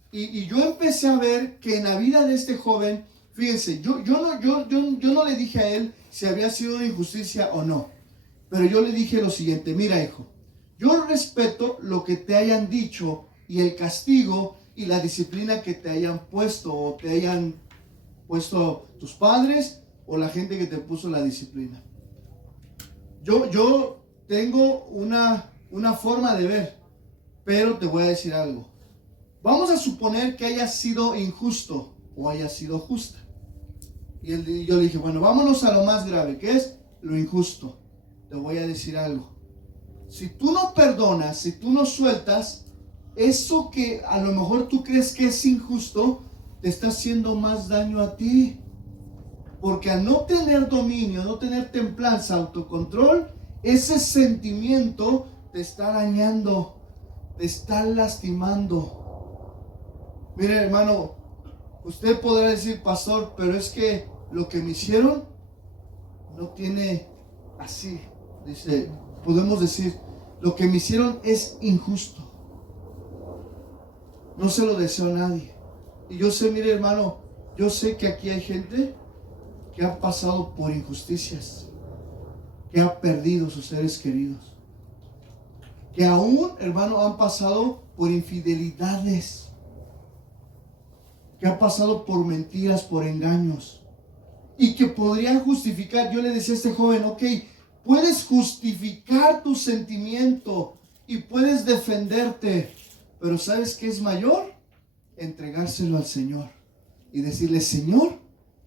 Y yo empecé a ver que en la vida de este joven, fíjense, yo no le dije a él si había sido una injusticia o no. Pero yo le dije lo siguiente, mira hijo, yo respeto lo que te hayan dicho y el castigo y la disciplina que te hayan puesto o te hayan puesto tus padres o la gente que te puso la disciplina. Yo tengo una forma de ver, pero te voy a decir algo. Vamos a suponer que haya sido injusto o haya sido justa. Y yo le dije, bueno, vámonos a lo más grave, que es lo injusto. Te voy a decir algo. Si tú no perdonas, si tú no sueltas, eso que a lo mejor tú crees que es injusto, te está haciendo más daño a ti. Porque al no tener dominio, no tener templanza, autocontrol, ese sentimiento te está dañando, te está lastimando. Mire, hermano, usted podrá decir, pastor, pero es que lo que me hicieron no tiene así. Dice, podemos decir, lo que me hicieron es injusto. No se lo deseo a nadie. Y yo sé, mire, hermano, yo sé que aquí hay gente que ha pasado por injusticias, que ha perdido sus seres queridos, que aún, hermano, han pasado por infidelidades, que han pasado por mentiras, por engaños, y que podrían justificar. Yo le decía a este joven, ok, puedes justificar tu sentimiento y puedes defenderte, pero ¿sabes qué es mayor? Entregárselo al Señor y decirle, Señor,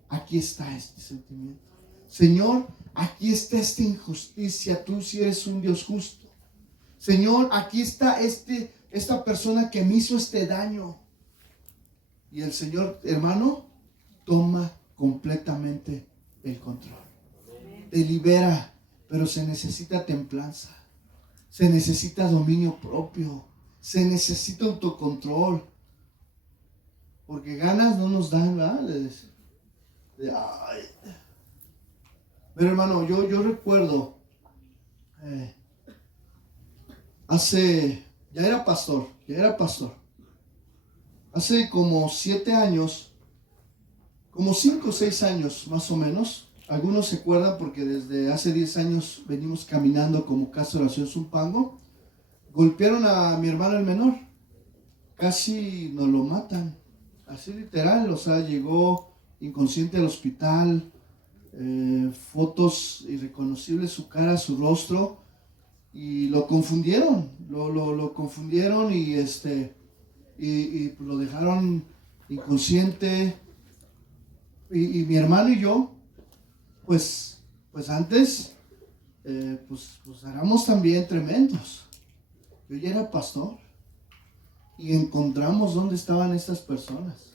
aquí está este sentimiento. Señor, aquí está esta injusticia. Tú sí eres un Dios justo. Señor, aquí está esta persona que me hizo este daño. Y el Señor, hermano, toma completamente el control. Te libera, pero se necesita templanza. Se necesita dominio propio. Se necesita autocontrol. Porque ganas no nos dan, ¿verdad? Pero hermano, yo recuerdo, ya era pastor. Hace como 7 años, como 5 o 6 años más o menos, algunos se acuerdan porque desde hace 10 años venimos caminando como Casa de Oración Zumpango, golpearon a mi hermano el menor, casi nos lo matan, así literal, o sea, llegó inconsciente al hospital, fotos irreconocibles, su cara, su rostro, y lo confundieron, lo confundieron y lo dejaron inconsciente. Y mi hermano y yo, pues antes, pues éramos también tremendos. Yo ya era pastor y encontramos dónde estaban estas personas.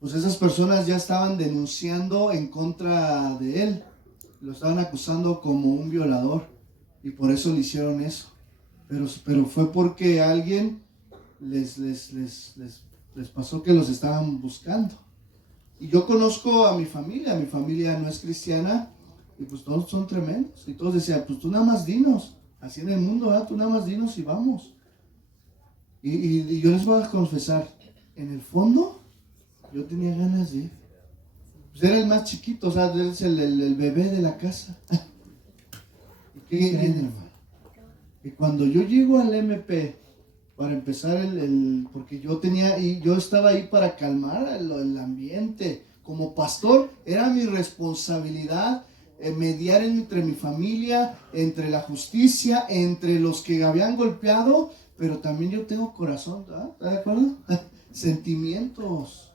Pues esas personas ya estaban denunciando en contra de él, lo estaban acusando como un violador y por eso le hicieron eso. Pero fue porque alguien les pasó que los estaban buscando. Y yo conozco a mi familia no es cristiana y pues todos son tremendos. Y todos decían, pues tú nada más dinos, así en el mundo, ¿verdad? Tú nada más dinos y vamos. Y yo les voy a confesar, en el fondo yo tenía ganas de ir. Pues era el más chiquito, o sea, es el bebé de la casa. ¿Y qué creen, hermano? Que cuando yo llego al MP para empezar porque yo estaba ahí para calmar el ambiente. Como pastor, era mi responsabilidad mediar entre mi familia, entre la justicia, entre los que habían golpeado, pero también yo tengo corazón, ¿verdad? ¿Está de acuerdo? Sentimientos.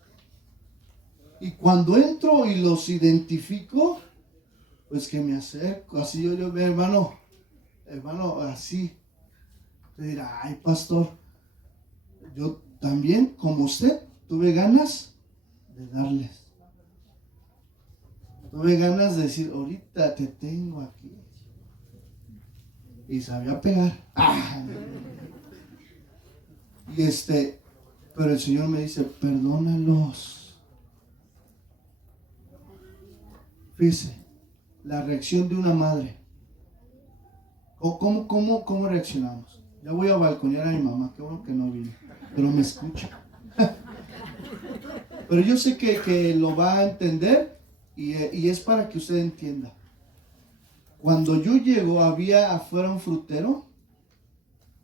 Y cuando entro y los identifico, pues que me acerco, así yo hermano, así. Usted dirá, ay pastor, yo también, como usted, tuve ganas de darles. Tuve ganas de decir, ahorita te tengo aquí. Y sabía pegar. Y pero el Señor me dice, perdónalos. Fíjese, la reacción de una madre. ¿Cómo reaccionamos? Ya voy a balconear a mi mamá, qué bueno que no vino, pero me escucha. Pero yo sé que lo va a entender y es para que usted entienda. Cuando yo llego, había afuera un frutero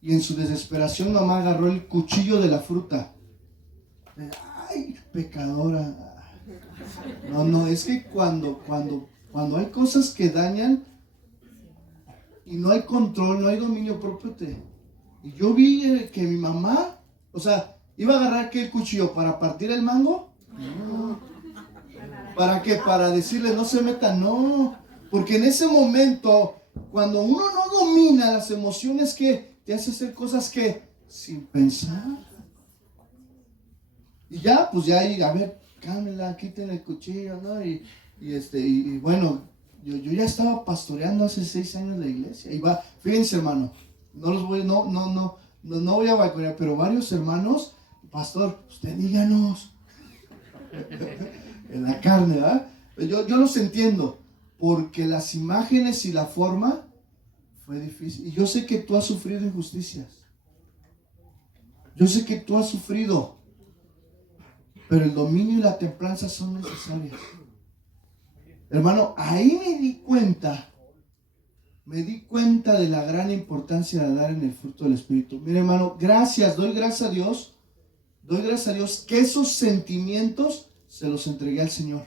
y en su desesperación mamá agarró el cuchillo de la fruta. Ay, pecadora. No, es que cuando hay cosas que dañan y no hay control, no hay dominio propio, y yo vi que mi mamá, o sea, iba a agarrar aquel cuchillo para partir el mango. No. ¿Para qué? Para decirle no se meta, no. Porque en ese momento, cuando uno no domina las emociones, que te hace hacer cosas que sin pensar. Y ya, pues ya, a ver, cámela, quiten el cuchillo, ¿no? Y bueno, yo ya estaba pastoreando hace 6 años la iglesia. Y va, fíjense, hermano, no voy a balconear, pero varios hermanos, pastor, usted díganos. En la carne, ¿verdad? Yo los entiendo, porque las imágenes y la forma fue difícil. Y yo sé que tú has sufrido injusticias. Yo sé que tú has sufrido, pero el dominio y la templanza son necesarias. Hermano, ahí me di cuenta de la gran importancia de dar en el fruto del Espíritu. Mire, hermano, doy gracias a Dios que esos sentimientos se los entregué al Señor.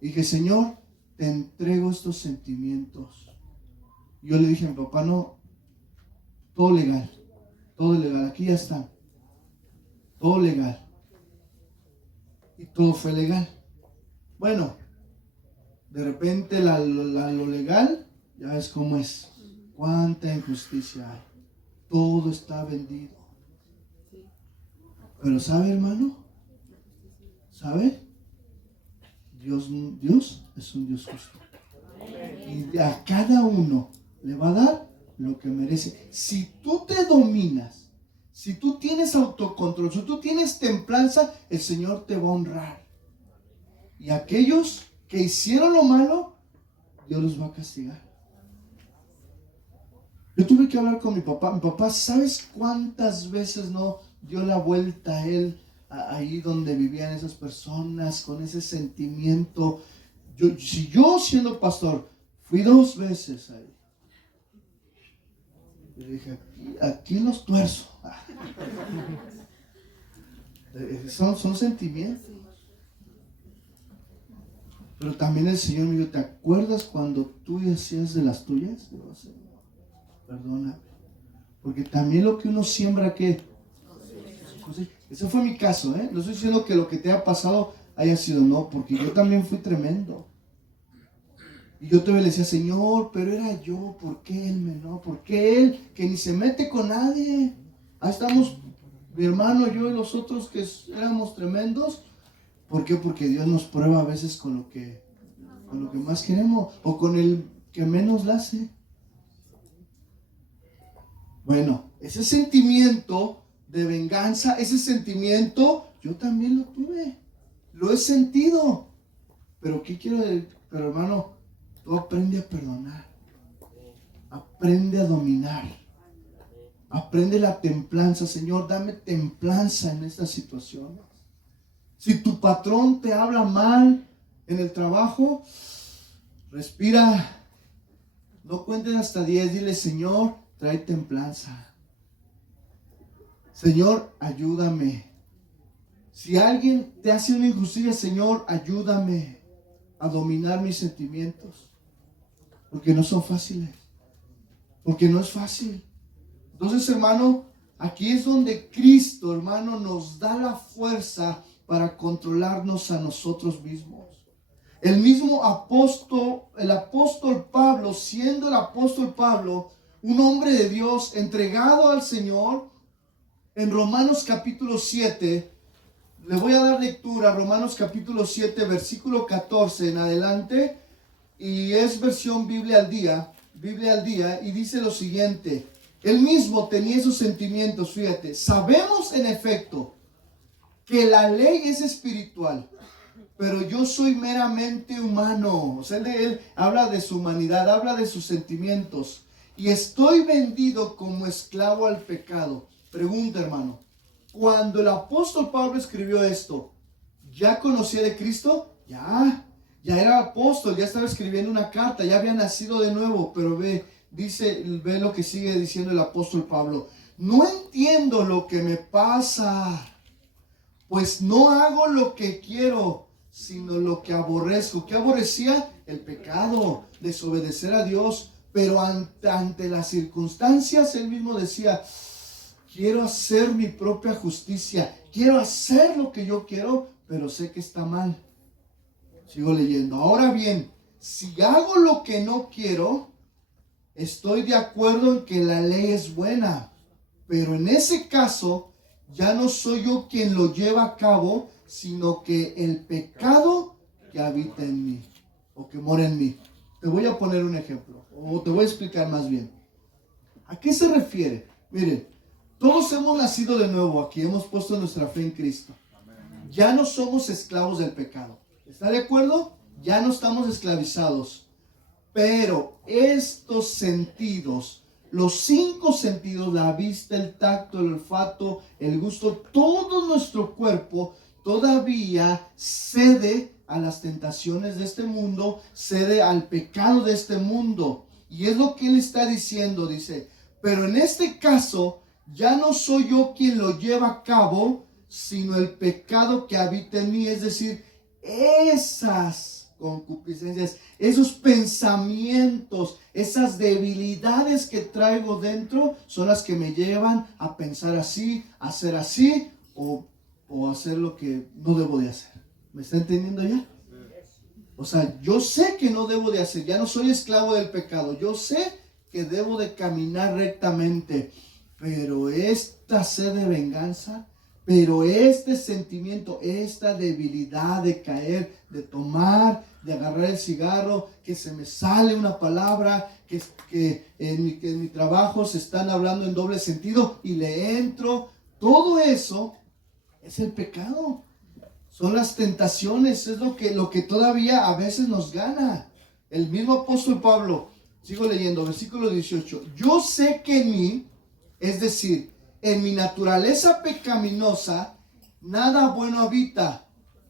Y dije, Señor, te entrego estos sentimientos. Yo le dije a mi papá, no, todo legal, aquí ya están, todo legal. Y todo fue legal. Bueno, de repente lo legal, ya ves cómo es. Cuánta injusticia hay. Todo está vendido. Pero ¿sabe, hermano? ¿Sabe? Dios es un Dios justo. Y a cada uno le va a dar lo que merece. Si tú te dominas, si tú tienes autocontrol, si tú tienes templanza, el Señor te va a honrar. Y aquellos que hicieron lo malo, Dios los va a castigar. Yo tuve que hablar con mi papá. Mi papá, ¿sabes cuántas veces no dio la vuelta a él? Ahí donde vivían esas personas, con ese sentimiento. Si yo siendo pastor, fui 2 veces ahí. Y dije, aquí los tuerzo. Son sentimientos. Pero también el Señor me dijo, ¿te acuerdas cuando tú hacías de las tuyas? Digo, Señor, perdóname. Porque también lo que uno siembra, ¿qué? Ese fue mi caso, ¿eh? No estoy diciendo que lo que te ha pasado haya sido no, porque yo también fui tremendo. Y yo todavía le decía, Señor, pero era yo, ¿por qué él no? ¿Por qué él que ni se mete con nadie? Ahí estamos, mi hermano, yo y los otros que éramos tremendos. ¿Por qué? Porque Dios nos prueba a veces con lo que más queremos o con el que menos la hace. Bueno, ese sentimiento de venganza, ese sentimiento, yo también lo tuve, lo he sentido. Pero ¿qué quiero decir? Pero hermano, tú aprende a perdonar, aprende a dominar, aprende la templanza. Señor, dame templanza en estas situaciones. Si tu patrón te habla mal en el trabajo, respira, no cuentes hasta 10, dile, Señor, trae templanza. Señor, ayúdame. Si alguien te hace una injusticia, Señor, ayúdame a dominar mis sentimientos. Porque no son fáciles. Porque no es fácil. Entonces, hermano, aquí es donde Cristo, hermano, nos da la fuerza para controlarnos a nosotros mismos. El mismo apóstol, el apóstol Pablo, siendo el apóstol Pablo, un hombre de Dios entregado al Señor, en Romanos capítulo 7, le voy a dar lectura, Romanos capítulo 7, versículo 14 en adelante, y es versión Biblia al día, y dice lo siguiente: él mismo tenía esos sentimientos, fíjate, sabemos en efecto que la ley es espiritual, pero yo soy meramente humano. O sea, él habla de su humanidad, habla de sus sentimientos. Y estoy vendido como esclavo al pecado. Pregunta, hermano. Cuando el apóstol Pablo escribió esto, ¿ya conocía de Cristo? Ya era apóstol, ya estaba escribiendo una carta, ya había nacido de nuevo. Pero ve lo que sigue diciendo el apóstol Pablo. No entiendo lo que me pasa, pues no hago lo que quiero, sino lo que aborrezco. ¿Qué aborrecía? El pecado, desobedecer a Dios. Pero ante las circunstancias, él mismo decía, quiero hacer mi propia justicia, quiero hacer lo que yo quiero, pero sé que está mal. Sigo leyendo. Ahora bien, si hago lo que no quiero, estoy de acuerdo en que la ley es buena, pero en ese caso ya no soy yo quien lo lleva a cabo, sino que el pecado que habita en mí o que mora en mí. Te voy a poner un ejemplo, o te voy a explicar más bien. ¿A qué se refiere? Miren, todos hemos nacido de nuevo aquí, hemos puesto nuestra fe en Cristo. Ya no somos esclavos del pecado. ¿Está de acuerdo? Ya no estamos esclavizados. Pero estos sentidos, los 5 sentidos, la vista, el tacto, el olfato, el gusto, todo nuestro cuerpo todavía cede a las tentaciones de este mundo, cede al pecado de este mundo. Y es lo que él está diciendo, dice, pero en este caso ya no soy yo quien lo lleva a cabo, sino el pecado que habita en mí, es decir, esas concupiscencias, esos pensamientos, esas debilidades que traigo dentro son las que me llevan a pensar así, a hacer así o hacer lo que no debo de hacer. ¿Me está entendiendo ya? O sea, yo sé que no debo de hacer, ya no soy esclavo del pecado, yo sé que debo de caminar rectamente, pero esta sed de venganza, pero este sentimiento, esta debilidad de caer, de tomar, de agarrar el cigarro, que se me sale una palabra, que en mi trabajo se están hablando en doble sentido y le entro, todo eso es el pecado. Son las tentaciones, es lo que todavía a veces nos gana. El mismo apóstol Pablo, sigo leyendo, versículo 18. Yo sé que en mí, es decir, en mi naturaleza pecaminosa, nada bueno habita.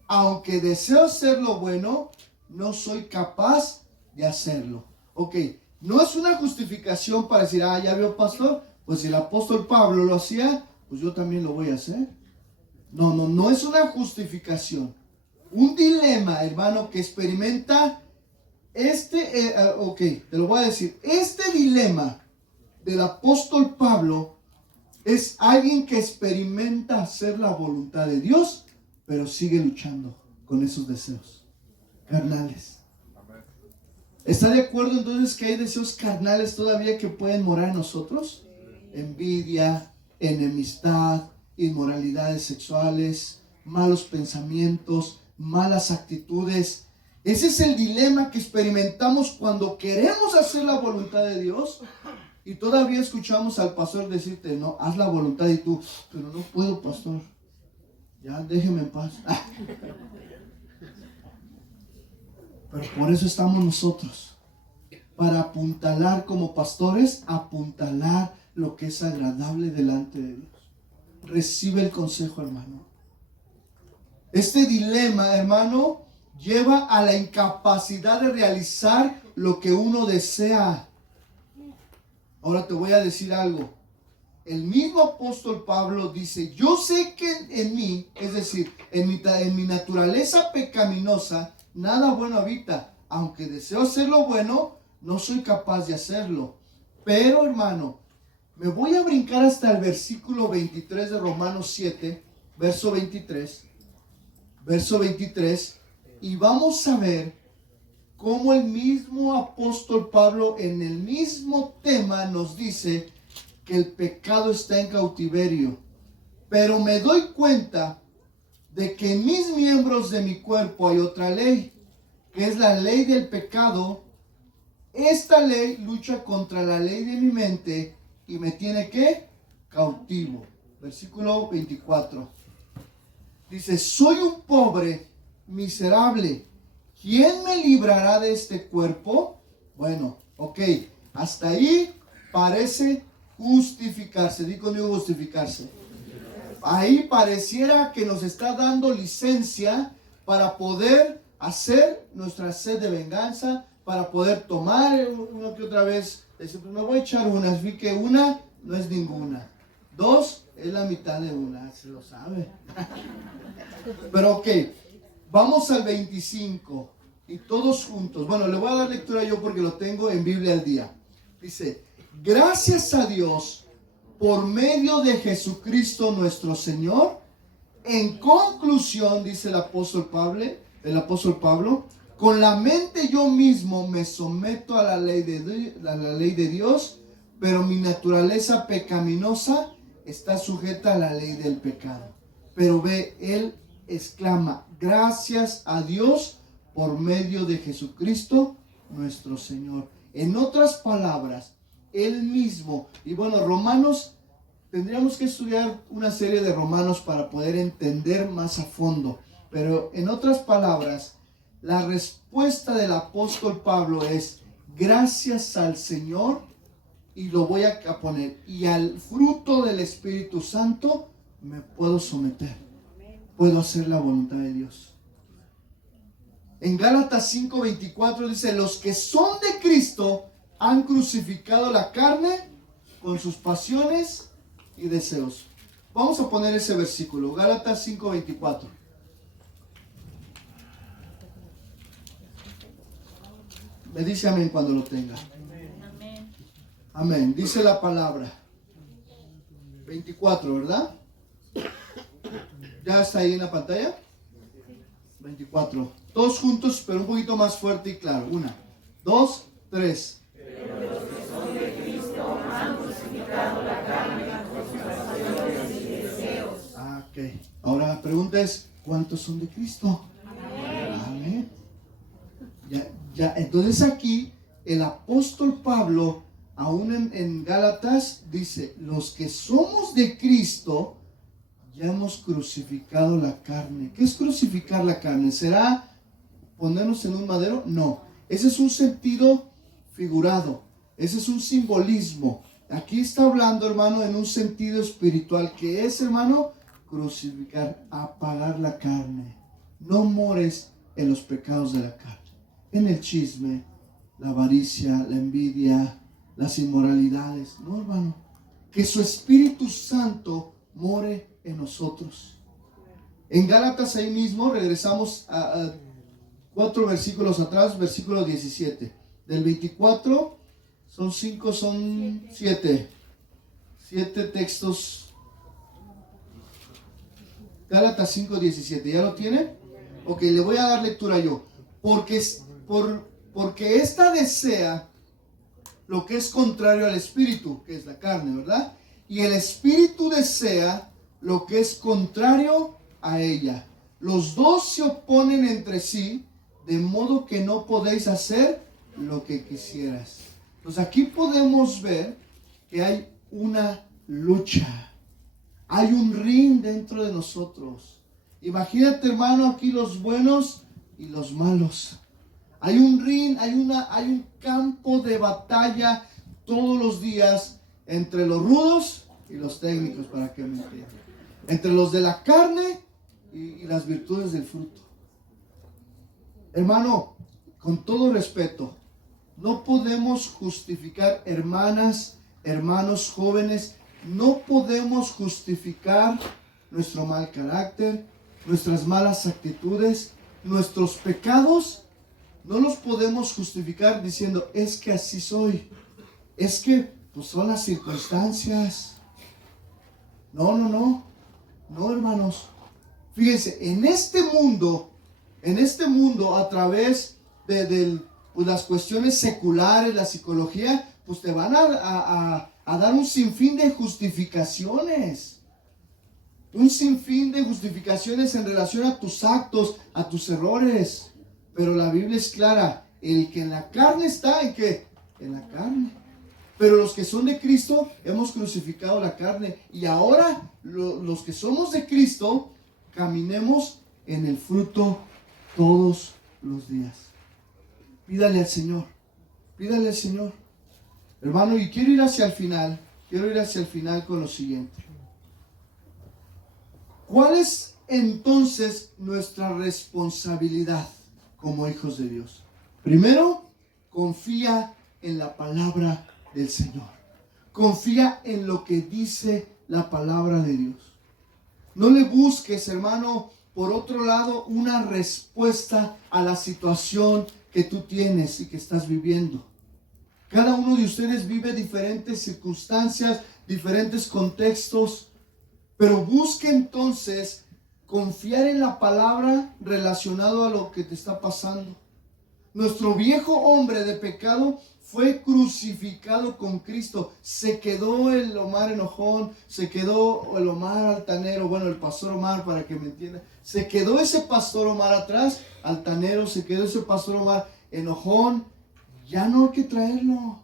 Aunque deseo hacer lo bueno, no soy capaz de hacerlo. Ok, no es una justificación para decir, ya vio pastor, pues si el apóstol Pablo lo hacía, pues yo también lo voy a hacer. No es una justificación. Un dilema, hermano, que experimenta te lo voy a decir. Este dilema del apóstol Pablo es alguien que experimenta hacer la voluntad de Dios, pero sigue luchando con esos deseos carnales. ¿Está de acuerdo entonces que hay deseos carnales todavía que pueden morar en nosotros? Envidia, enemistad, inmoralidades sexuales, malos pensamientos, malas actitudes. Ese es el dilema que experimentamos cuando queremos hacer la voluntad de Dios y todavía escuchamos al pastor decirte, no, haz la voluntad, y tú, pero no puedo, pastor, ya déjeme en paz. Pero por eso estamos nosotros, para apuntalar como pastores, apuntalar lo que es agradable delante de Dios. Recibe el consejo, hermano. Este dilema, hermano, lleva a la incapacidad de realizar lo que uno desea. Ahora te voy a decir algo. El mismo apóstol Pablo dice, yo sé que en mí, es decir, en mi naturaleza pecaminosa, nada bueno habita. Aunque deseo hacer lo bueno, no soy capaz de hacerlo. Pero, hermano, me voy a brincar hasta el versículo 23 de Romanos 7, verso 23. Verso 23. Y vamos a ver cómo el mismo apóstol Pablo en el mismo tema nos dice que el pecado está en cautiverio. Pero me doy cuenta de que en mis miembros de mi cuerpo hay otra ley, que es la ley del pecado. Esta ley lucha contra la ley de mi mente y me tiene ¿qué? Cautivo. Versículo 24. Dice, soy un pobre miserable, ¿quién me librará de este cuerpo? Bueno, ok, hasta ahí parece justificarse. Di conmigo justificarse. Ahí pareciera que nos está dando licencia para poder hacer nuestra sed de venganza, para poder tomar una que otra vez. Decir, pues me voy a echar unas, vi que una no es ninguna, dos es la mitad de una, se lo sabe. Pero ok, vamos al 25 y todos juntos. Bueno, le voy a dar lectura yo porque lo tengo en Biblia al día. Dice, gracias a Dios por medio de Jesucristo nuestro Señor. En conclusión, dice el apóstol Pablo, con la mente yo mismo me someto a la ley de Dios, pero mi naturaleza pecaminosa está sujeta a la ley del pecado. Pero ve, él exclama, gracias a Dios por medio de Jesucristo nuestro Señor. En otras palabras, él mismo, y bueno, Romanos, tendríamos que estudiar una serie de Romanos para poder entender más a fondo, pero en otras palabras, la respuesta del apóstol Pablo es, gracias al Señor, y lo voy a poner, y al fruto del Espíritu Santo me puedo someter, puedo hacer la voluntad de Dios. En Gálatas 5:24 dice, los que son de Cristo han crucificado la carne con sus pasiones y deseos. Vamos a poner ese versículo, Gálatas 5:24. Me dice amén cuando lo tenga. Amén. Amén. Dice la palabra. 24, ¿verdad? ¿Ya está ahí en la pantalla? 24. Todos juntos, pero un poquito más fuerte y claro. 1, 2, 3. Pero los que son de Cristo han crucificado la carne con sus pasiones y deseos. Ok. Ahora la pregunta es, ¿cuántos son de Cristo? Amén. Amén. Ya, entonces aquí el apóstol Pablo, aún en Gálatas, dice, los que somos de Cristo, ya hemos crucificado la carne. ¿Qué es crucificar la carne? ¿Será ponernos en un madero? No, ese es un sentido figurado, ese es un simbolismo. Aquí está hablando, hermano, en un sentido espiritual, que es, hermano, crucificar, apagar la carne. No mores en los pecados de la carne, en el chisme, la avaricia, la envidia, las inmoralidades. No, hermano, que su Espíritu Santo more en nosotros. En Gálatas ahí mismo, regresamos a 4 versículos atrás, versículo 17. Del 24, son 5, son 7. 7 textos. Gálatas 5:17, ¿ya lo tiene? Ok, le voy a dar lectura yo. Porque esta desea lo que es contrario al espíritu, que es la carne, ¿verdad? Y el espíritu desea lo que es contrario a ella. Los dos se oponen entre sí, de modo que no podéis hacer lo que quisieras. Entonces aquí podemos ver que hay una lucha. Hay un ring dentro de nosotros. Imagínate, hermano, aquí los buenos y los malos. Hay un ring, hay un campo de batalla todos los días entre los rudos y los técnicos, para que me entiendan. Entre los de la carne y las virtudes del fruto. Hermano, con todo respeto, no podemos justificar, hermanas, hermanos jóvenes, no podemos justificar nuestro mal carácter, nuestras malas actitudes, nuestros pecados. No los podemos justificar diciendo, es que así soy, es que pues son las circunstancias. No, hermanos. Fíjense, en este mundo, a través de las cuestiones seculares, la psicología, pues te van a dar un sinfín de justificaciones. Un sinfín de justificaciones en relación a tus actos, a tus errores. Pero la Biblia es clara, el que en la carne está, ¿en qué? En la carne. Pero los que son de Cristo, hemos crucificado la carne. Y ahora, los que somos de Cristo, caminemos en el fruto todos los días. Pídale al Señor. Pídale al Señor. Hermano, y quiero ir hacia el final con lo siguiente. ¿Cuál es entonces nuestra responsabilidad como hijos de Dios? Primero, confía en la palabra del Señor. Confía en lo que dice la palabra de Dios. No le busques, hermano, por otro lado, una respuesta a la situación que tú tienes y que estás viviendo. Cada uno de ustedes vive diferentes circunstancias, diferentes contextos, pero busque entonces confiar en la palabra relacionado a lo que te está pasando. Nuestro viejo hombre de pecado fue crucificado con Cristo. Se quedó el Omar enojón, se quedó el Omar altanero, bueno, el pastor Omar, para que me entiendan. Se quedó ese pastor Omar atrás, altanero, se quedó ese pastor Omar enojón. Ya no hay que traerlo.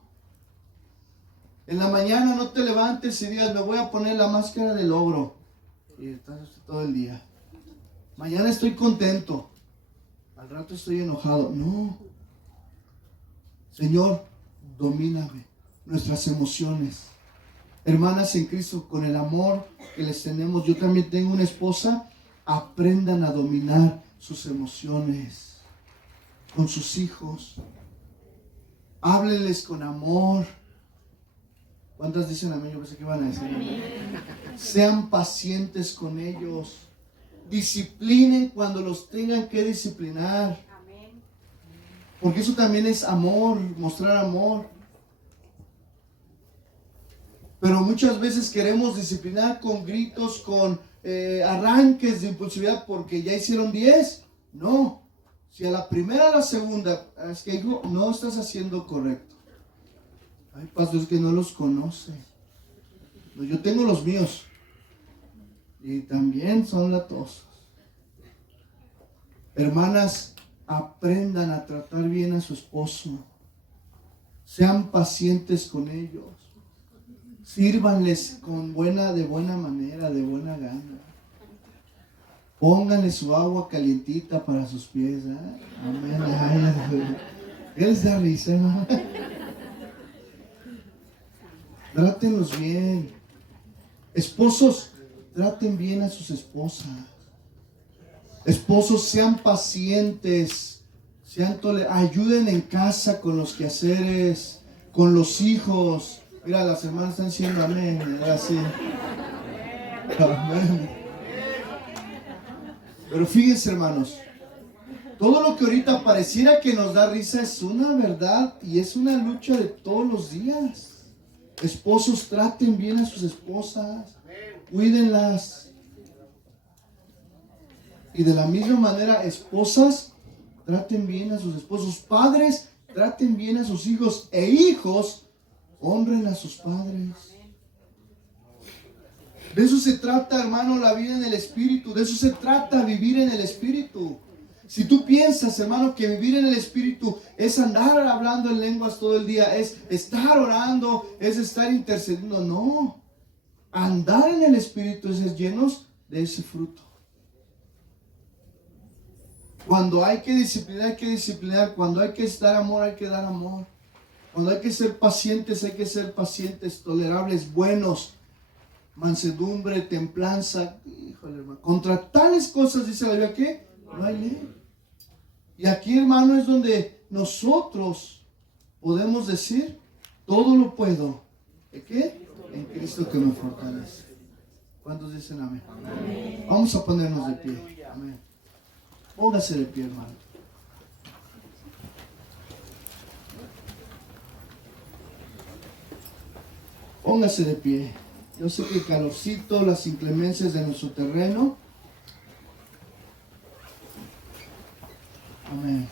En la mañana no te levantes y digas, me voy a poner la máscara del ogro. Y estás todo el día. Mañana estoy contento. Al rato estoy enojado. No. Señor, domíname nuestras emociones. Hermanas en Cristo, con el amor que les tenemos, yo también tengo una esposa. Aprendan a dominar sus emociones con sus hijos. Háblenles con amor. ¿Cuántas dicen amén? Yo pensé que iban a decir amén. Sean pacientes con ellos. Disciplinen cuando los tengan que disciplinar. Porque eso también es amor, mostrar amor. Pero muchas veces queremos disciplinar con gritos, con arranques de impulsividad porque ya hicieron 10. No. Si a la primera o a la segunda, es que hijo, no estás haciendo correcto. Hay pastores que no los conoce. No, yo tengo los míos. Y también son latosos. Hermanas, aprendan a tratar bien a su esposo. Sean pacientes con ellos. Sírvanles de buena manera, de buena gana. Pónganle su agua calientita para sus pies. Amén. Ay, ¿qué les da risa, hermano? Trátenlos bien. Esposos, traten bien a sus esposas. Esposos, sean pacientes, ayuden en casa con los quehaceres, con los hijos. Mira, las hermanas están diciendo amén. Así. Amén. Pero fíjense, hermanos, todo lo que ahorita pareciera que nos da risa es una verdad y es una lucha de todos los días. Esposos, traten bien a sus esposas, cuídenlas. Y de la misma manera, esposas, traten bien a sus esposos. Padres, traten bien a sus hijos. E hijos, honren a sus padres. De eso se trata, hermano, la vida en el Espíritu. De eso se trata vivir en el Espíritu. Si tú piensas, hermano, que vivir en el Espíritu es andar hablando en lenguas todo el día, es estar orando, es estar intercediendo, no. Andar en el Espíritu es ser llenos de ese fruto. Cuando hay que disciplinar, hay que disciplinar. Cuando hay que dar amor, hay que dar amor. Cuando hay que ser pacientes, hay que ser pacientes, tolerables, buenos. Mansedumbre, templanza. Híjole, hermano. Contra tales cosas, dice la Biblia, que no hay ley. Y aquí, hermano, es donde nosotros podemos decir, todo lo puedo. ¿De qué? En Cristo que me fortalece. ¿Cuántos dicen amén? Amén. Vamos a ponernos de pie. Amén. Póngase de pie, hermano. Póngase de pie. Yo sé que el calorcito, las inclemencias de nuestro terreno. Amén.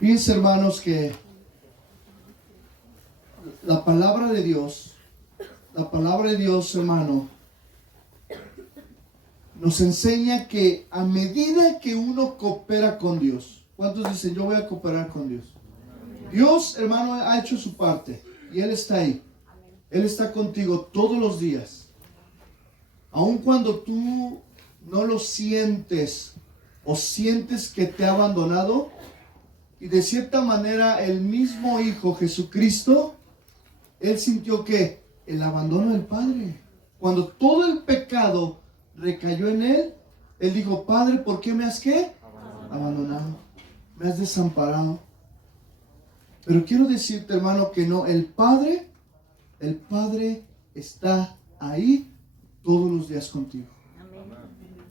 Fíjense, hermanos, que la palabra de Dios, hermano, nos enseña que a medida que uno coopera con Dios, ¿cuántos dicen yo voy a cooperar con Dios? Dios, hermano, ha hecho su parte y Él está ahí. Él está contigo todos los días. Aun cuando tú no lo sientes, o sientes que te ha abandonado. Y de cierta manera el mismo Hijo Jesucristo, Él sintió que el abandono del Padre. Cuando todo el pecado recayó en Él, Él dijo: Padre, ¿por qué me has ¿qué? Abandonado. Me has desamparado. Pero quiero decirte, hermano, que no, el Padre está ahí todos los días contigo.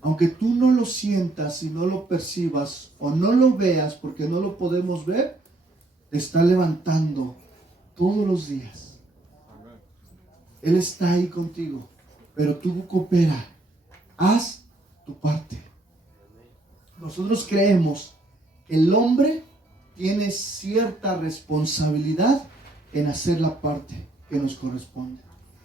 Aunque tú no lo sientas y no lo percibas o no lo veas, porque no lo podemos ver, te está levantando todos los días. Él está ahí contigo, pero tú coopera, haz tu parte. Nosotros creemos que el hombre tiene cierta responsabilidad en hacer la parte que nos corresponde.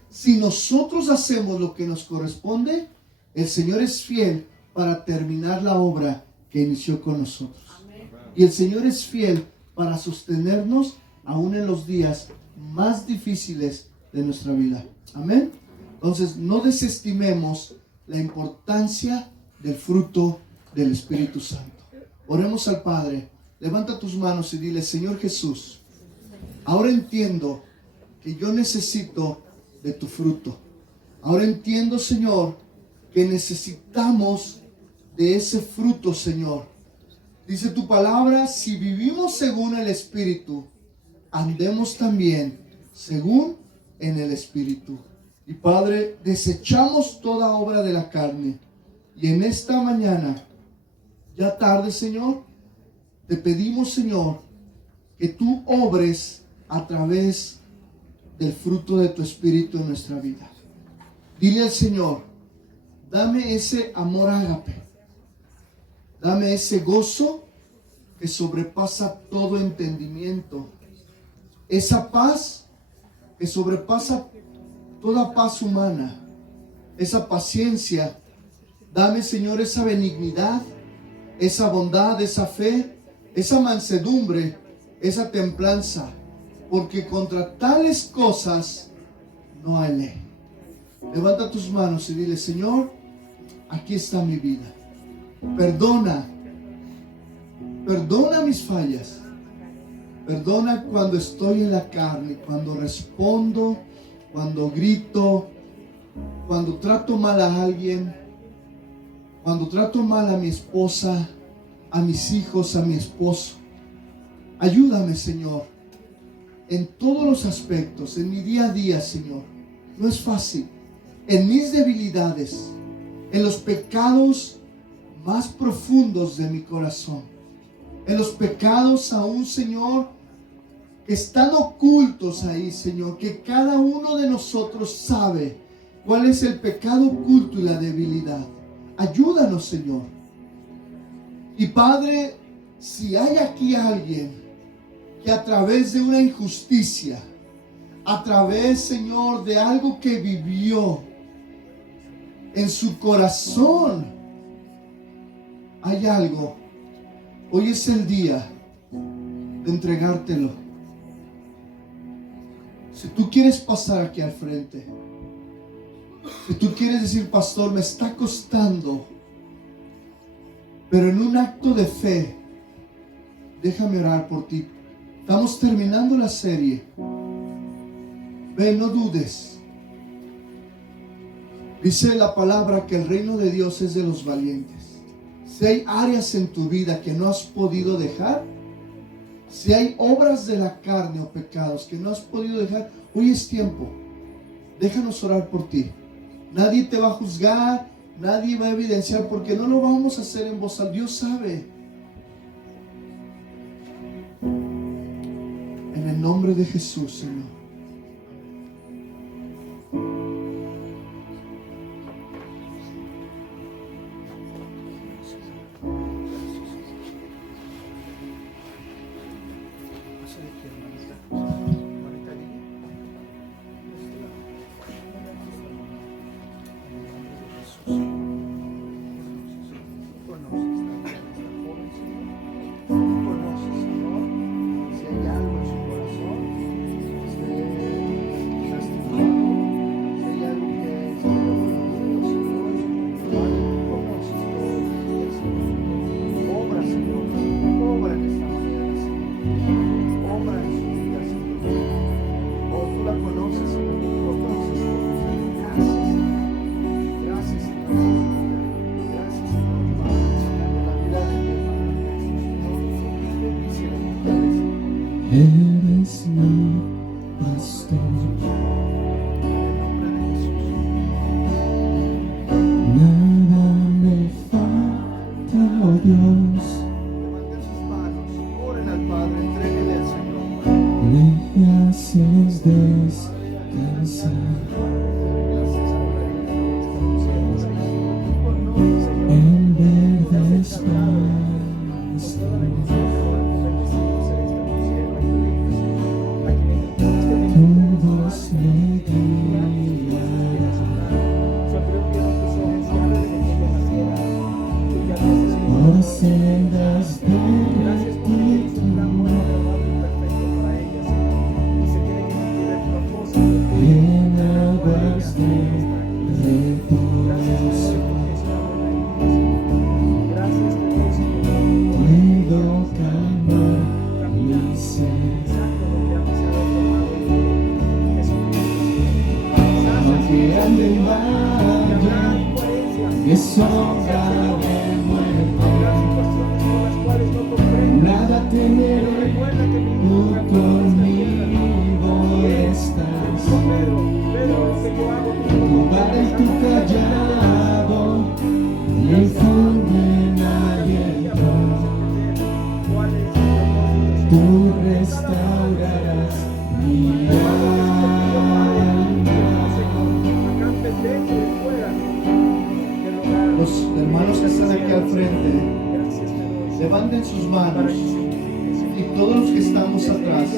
Si nosotros hacemos lo que nos corresponde, el Señor es fiel para terminar la obra que inició con nosotros. Amén. Y el Señor es fiel para sostenernos aún en los días más difíciles de nuestra vida. Amén. Entonces, no desestimemos la importancia del fruto del Espíritu Santo. Oremos al Padre. Levanta tus manos y dile: Señor Jesús, ahora entiendo que yo necesito de tu fruto. Ahora entiendo, Señor, que necesitamos de ese fruto, Señor. Dice tu palabra: si vivimos según el Espíritu, andemos también según en el Espíritu. Y Padre, desechamos toda obra de la carne. Y en esta mañana, ya tarde, Señor, te pedimos, Señor, que tú obres a través del fruto de tu Espíritu en nuestra vida. Dile al Señor: dame ese amor ágape. Dame ese gozo que sobrepasa todo entendimiento. Esa paz que sobrepasa toda paz humana. Esa paciencia. Dame, Señor, esa benignidad, esa bondad, esa fe, esa mansedumbre, esa templanza. Porque contra tales cosas no hay ley. Levanta tus manos y dile: Señor, aquí está mi vida. Perdona mis fallas. Perdona cuando estoy en la carne, cuando respondo, cuando grito, cuando trato mal a alguien, cuando trato mal a mi esposa, a mis hijos, a mi esposo. Ayúdame, Señor, en todos los aspectos, en mi día a día, Señor. No es fácil. En mis debilidades, en los pecados más profundos de mi corazón, en los pecados aún, Señor, que están ocultos ahí, Señor, que cada uno de nosotros sabe cuál es el pecado oculto y la debilidad. Ayúdanos, Señor. Y Padre, si hay aquí alguien que a través de una injusticia, a través, Señor, de algo que vivió en su corazón, hay algo, hoy es el día de entregártelo. Si tú quieres pasar aquí al frente, si tú quieres decir: pastor, me está costando, pero en un acto de fe, déjame orar por ti. Estamos terminando la serie. Ven, no dudes. Dice la palabra que el reino de Dios es de los valientes. Si hay áreas en tu vida que no has podido dejar, si hay obras de la carne o pecados que no has podido dejar, hoy es tiempo. Déjanos orar por ti. Nadie te va a juzgar, nadie va a evidenciar, porque no lo vamos a hacer en voz alta. Dios sabe. En el nombre de Jesús, Señor. Eres mi pastor. Nada me falta, oh Dios. Levanten sus manos, oren al Padre, entréguenle al Señor. Me haces descansar en verdes pastos. Tu voz me guiará por sendas de rectitud. En aguas de reposo puedo calmar mi sed. Aunque ande en valle de sombra de muerte, nada temeré, tú conmigo estás. Tu vara y tu callado me infunden aliento. Tú restaurarás mi alma. Los hermanos que están aquí al frente, levanten sus manos. Y todos los que estamos atrás,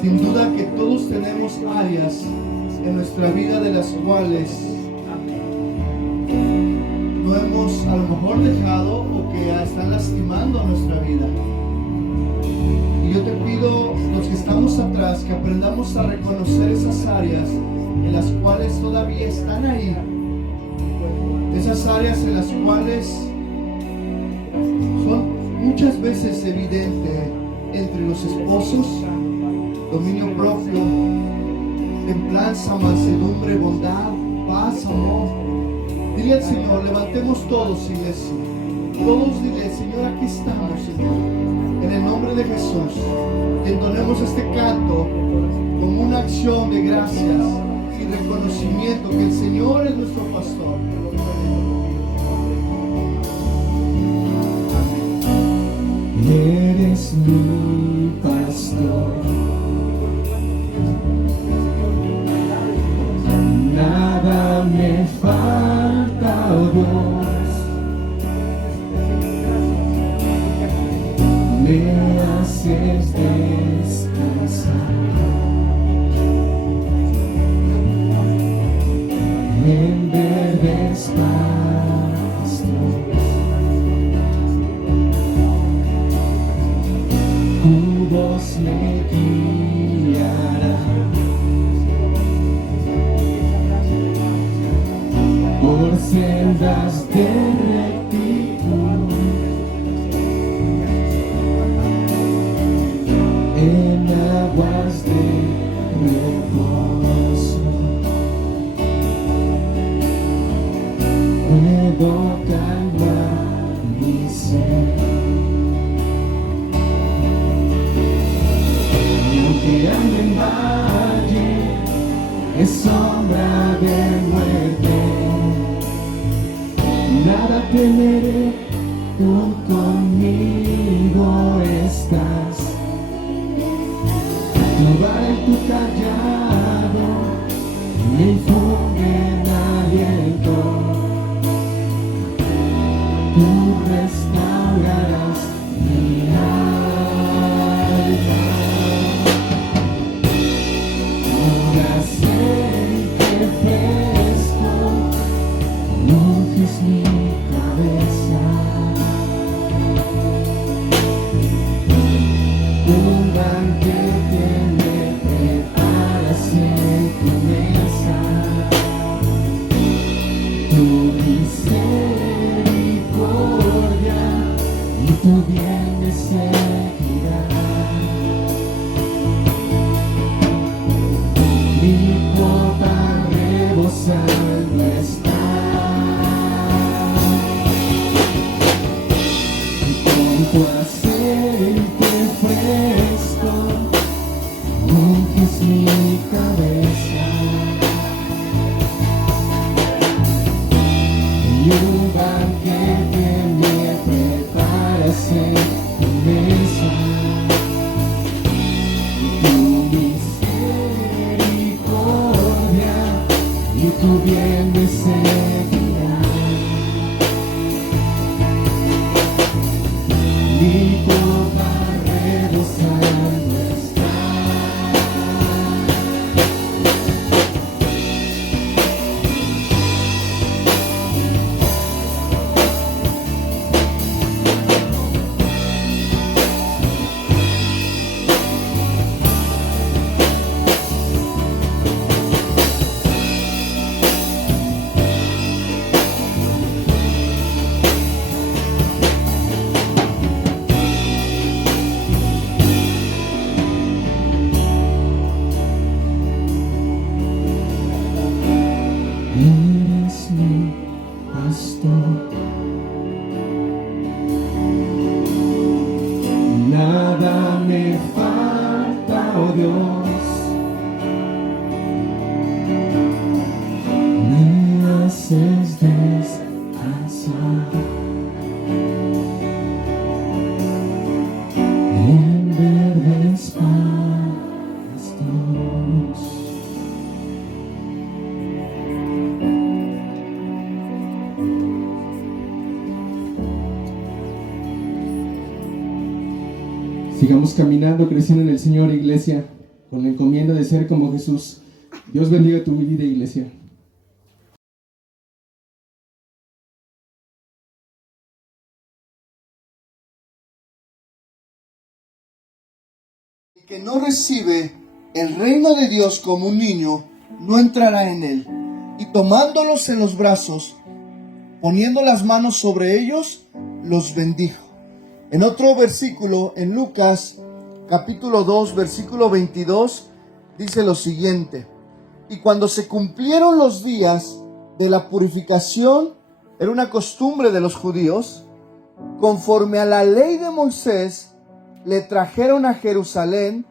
sin duda que todos tenemos áreas en nuestra vida de las cuales no hemos a lo mejor dejado o que están lastimando nuestra vida. Y yo te pido, los que estamos atrás, que aprendamos a reconocer esas áreas en las cuales todavía están ahí. Esas áreas en las cuales son muchas veces evidentes entre los esposos: dominio propio, templanza, mansedumbre, bondad, paz, amor. Dile al Señor, levantemos todos, iglesia. Todos dile: Señor, aquí estamos, Señor. En el nombre de Jesús. Y entonemos este canto como una acción de gracias y reconocimiento que el Señor es nuestro pastor. Eres mi pastor. Nada me falta, oh Dios. Me haces descansar en verdes pastos. Tu voz me guiará por sendas de rectitud. En aguas de reposo puedo calmar mi sed. Y aunque ande en valle es sombra de muerte, nada temeré, tú conmigo estás. Tu vara y tu callado me infunden aliento. Tú restaurarás mi alma. Un aceite fresco unges mi cabeza. Un banquete me preparas en tu mesa. Tu misericordia y tu bien me seguirá. Mi copa rebosando está. Y con tu aceite fresco Sigamos caminando, creciendo en el Señor, iglesia, con la encomienda de ser como Jesús. Dios bendiga tu vida, iglesia. El que no recibe el reino de Dios como un niño, no entrará en él. Y tomándolos en los brazos, poniendo las manos sobre ellos, los bendijo. En otro versículo, en Lucas capítulo 2, versículo 22, dice lo siguiente: y cuando se cumplieron los días de la purificación, era una costumbre de los judíos, conforme a la ley de Moisés, le trajeron a Jerusalén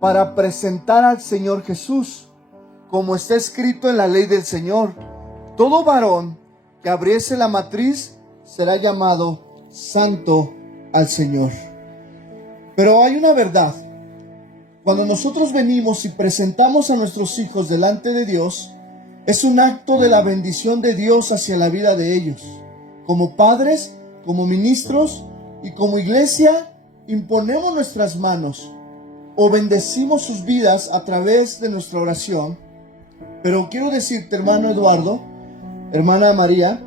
para presentar al Señor Jesús, como está escrito en la ley del Señor: todo varón que abriese la matriz será llamado santo al Señor. Pero hay una verdad. Cuando nosotros venimos y presentamos a nuestros hijos delante de Dios, es un acto de la bendición de Dios hacia la vida de ellos. Como padres, como ministros y como iglesia, imponemos nuestras manos o bendecimos sus vidas a través de nuestra oración. Pero quiero decirte, hermano Eduardo, hermana María,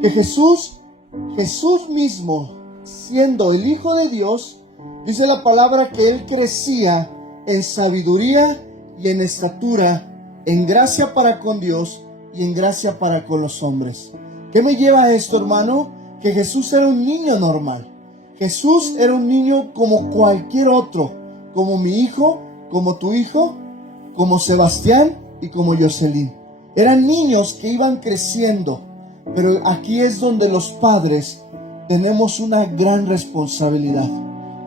que Jesús mismo, siendo el Hijo de Dios, dice la palabra que Él crecía en sabiduría y en estatura, en gracia para con Dios y en gracia para con los hombres. ¿Qué me lleva a esto, hermano? Que Jesús era un niño normal. Jesús era un niño como cualquier otro, como mi hijo, como tu hijo, como Sebastián y como Jocelyn. Eran niños que iban creciendo, pero aquí es donde los padres tenemos una gran responsabilidad.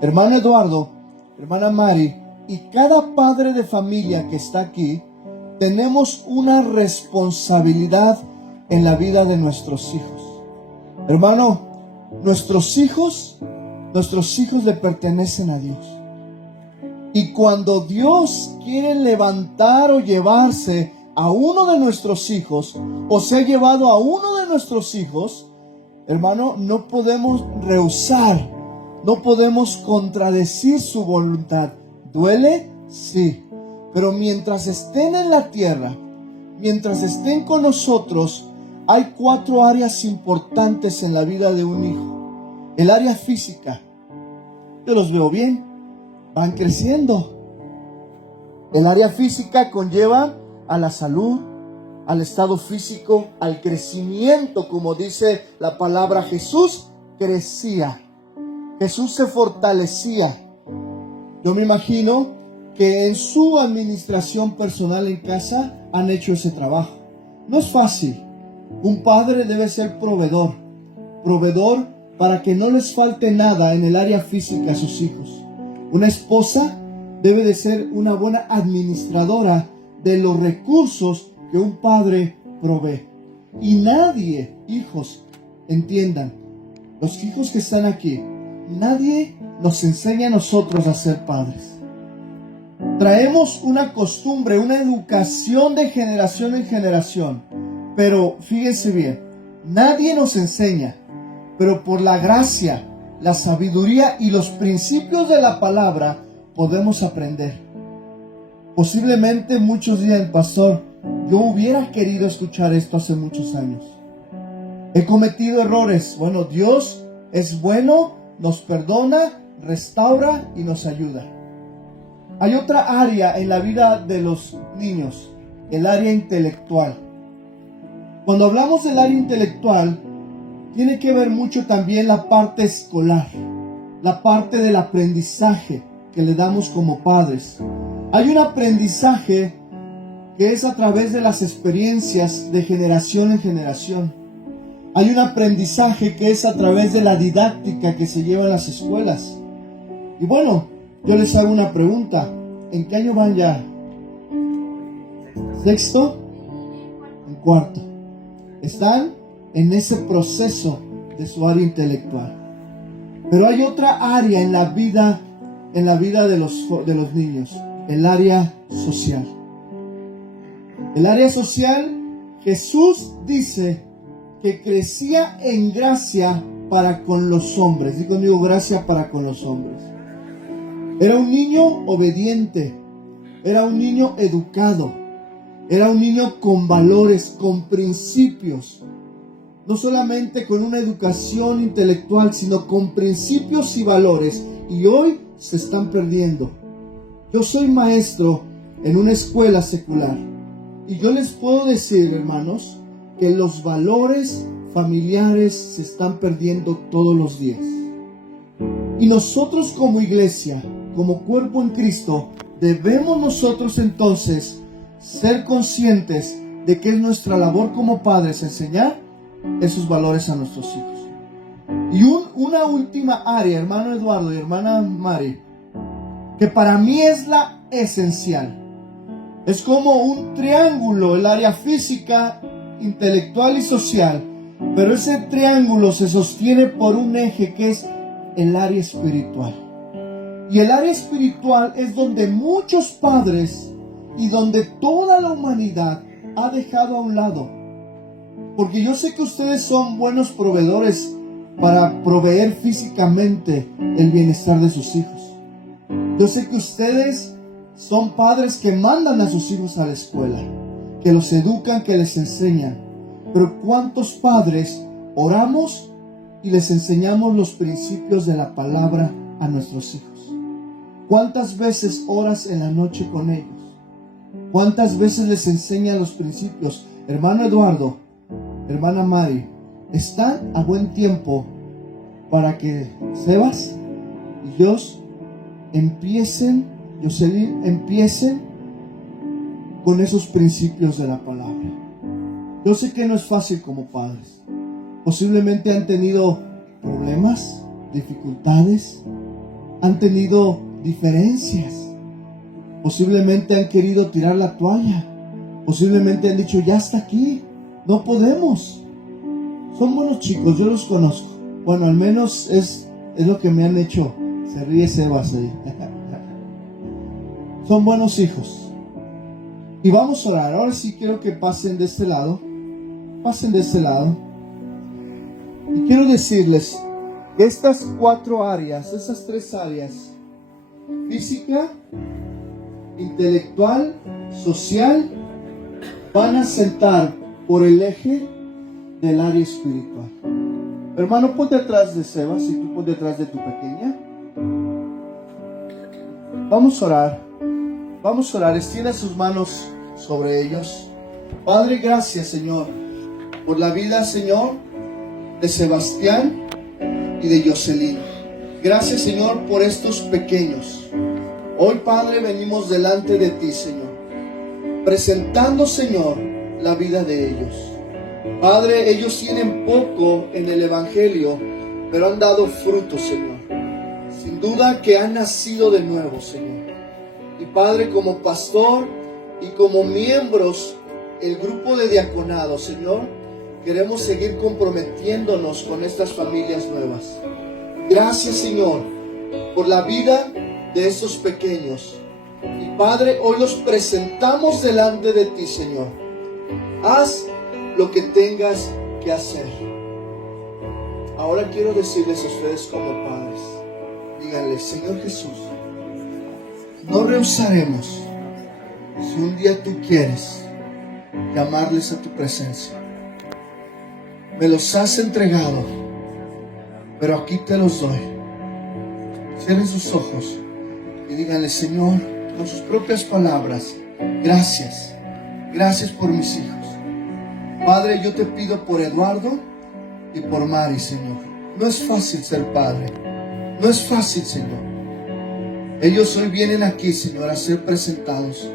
Hermano Eduardo, hermana Mari y cada padre de familia que está aquí, tenemos una responsabilidad en la vida de nuestros hijos. Hermano, nuestros hijos le pertenecen a Dios. Y cuando Dios quiere levantar o llevarse a uno de nuestros hijos, o se ha llevado a uno de nuestros hijos, hermano, no podemos rehusar, no podemos contradecir su voluntad. ¿Duele? Sí. Pero mientras estén en la tierra, mientras estén con nosotros, hay 4 áreas importantes en la vida de un hijo. El área física. Yo los veo bien, van creciendo. El área física conlleva a la salud, al estado físico, al crecimiento, como dice la palabra. Jesús crecía, Jesús se fortalecía. Yo me imagino que en su administración personal en casa han hecho ese trabajo. No es fácil. Un padre debe ser proveedor para que no les falte nada en el área física a sus hijos. Una esposa debe de ser una buena administradora de los recursos que un padre provee. Y nadie, hijos, entiendan, los hijos que están aquí, nadie nos enseña a nosotros a ser padres. Traemos una costumbre, una educación de generación en generación. Pero fíjense bien, nadie nos enseña, pero por la gracia, la sabiduría y los principios de la palabra podemos aprender. Posiblemente muchos digan: pastor, yo hubiera querido escuchar esto hace muchos años. He cometido errores. Bueno, Dios es bueno, nos perdona, restaura y nos ayuda. Hay otra área en la vida de los niños, el área intelectual. Cuando hablamos del área intelectual, tiene que ver mucho también la parte escolar, la parte del aprendizaje que le damos como padres. Hay un aprendizaje que es a través de las experiencias de generación en generación. Hay un aprendizaje que es a través de la didáctica que se lleva en las escuelas. Y bueno, yo les hago una pregunta. ¿En qué año van ya? ¿Sexto? ¿En cuarto? Están en ese proceso de su área intelectual. Pero hay otra área en la vida de los niños, el área social. El área social, Jesús dice que crecía en gracia para con los hombres. Digo conmigo, gracia para con los hombres. Era un niño obediente, era un niño educado, era un niño con valores, con principios. No solamente con una educación intelectual, sino con principios y valores. Y hoy se están perdiendo. Yo soy maestro en una escuela secular. Y yo les puedo decir, hermanos, que los valores familiares se están perdiendo todos los días. Y nosotros como iglesia, como cuerpo en Cristo, debemos nosotros entonces ser conscientes de que es nuestra labor como padres enseñar esos valores a nuestros hijos. Y una última área, hermano Eduardo y hermana Mari, que para mí es la esencial. Es como un triángulo, el área física, intelectual y social, pero ese triángulo se sostiene por un eje que es el área espiritual. Y el área espiritual es donde muchos padres y donde toda la humanidad ha dejado a un lado. Porque yo sé que ustedes son buenos proveedores para proveer físicamente el bienestar de sus hijos. Yo sé que ustedes son padres que mandan a sus hijos a la escuela, que los educan, que les enseñan. Pero ¿cuántos padres oramos y les enseñamos los principios de la palabra a nuestros hijos? ¿Cuántas veces oras en la noche con ellos? ¿Cuántas veces les enseñan los principios? Hermano Eduardo, hermana Mari, están a buen tiempo para que Sebas y Dios Jocelyn, empiecen con esos principios de la palabra. Yo sé que no es fácil como padres. Posiblemente han tenido problemas, dificultades, han tenido diferencias. Posiblemente han querido tirar la toalla. Posiblemente han dicho, ya hasta aquí, no podemos. Son buenos chicos, yo los conozco. Bueno, al menos es lo que me han hecho. Se ríe Sebas ahí. Son buenos hijos. Y vamos a orar. Ahora sí quiero que pasen de este lado. Pasen de este lado. Y quiero decirles que estas 4 áreas, esas 3 áreas, física, intelectual, social, van a sentar por el eje del área espiritual. Hermano, ponte atrás de Sebas y tú ponte atrás de tu pequeña. Vamos a orar. Vamos a orar. Extienda sus manos sobre ellos. Padre, gracias, Señor, por la vida, Señor, de Sebastián y de Jocelyn. Gracias, Señor, por estos pequeños. Hoy, Padre, venimos delante de ti, Señor, presentando, Señor, la vida de ellos. Padre, ellos tienen poco en el Evangelio, pero han dado fruto, Señor. Sin duda que han nacido de nuevo, Señor. Y Padre, como pastor y como miembros, el grupo de diaconado, Señor, queremos seguir comprometiéndonos con estas familias nuevas. Gracias, Señor, por la vida de estos pequeños. Y Padre, hoy los presentamos delante de ti, Señor. Haz lo que tengas que hacer. Ahora quiero decirles a ustedes como padres, díganle, Señor Jesús, no rehusaremos si un día tú quieres llamarles a tu presencia. Me los has entregado, pero aquí te los doy. Cierren sus ojos y díganle, Señor, con sus propias palabras, gracias, gracias por mis hijos. Padre, yo te pido por Eduardo y por Mari, Señor. No es fácil ser padre, no es fácil, Señor. Ellos hoy vienen aquí, Señor, a ser presentados.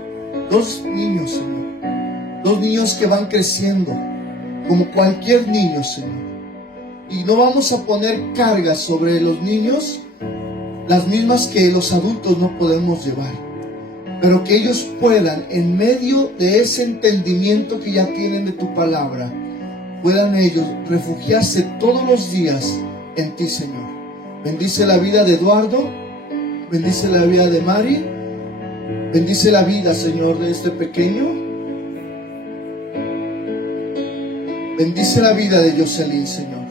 2 niños, Señor, 2 niños que van creciendo como cualquier niño, Señor. Y no vamos a poner cargas sobre los niños, las mismas que los adultos no podemos llevar, pero que ellos puedan, en medio de ese entendimiento que ya tienen de tu palabra, puedan ellos refugiarse todos los días en ti, Señor. Bendice la vida de Eduardo, bendice la vida de Mari, bendice la vida, Señor, de este pequeño. Bendice la vida de Jocelyn, Señor.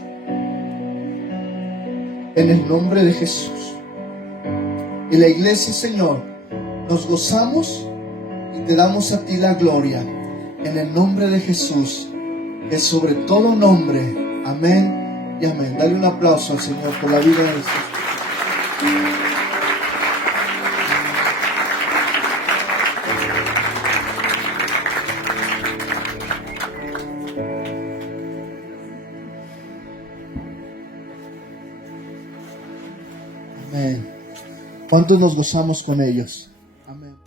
En el nombre de Jesús. Y la iglesia, Señor, nos gozamos y te damos a ti la gloria en el nombre de Jesús, que es sobre todo nombre. Amén y amén. Dale un aplauso al Señor por la vida de Jesús. Amén. ¿Cuántos nos gozamos con ellos? Amén.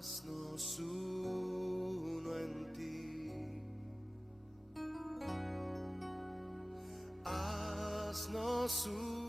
Haznos uno en ti, haznos uno.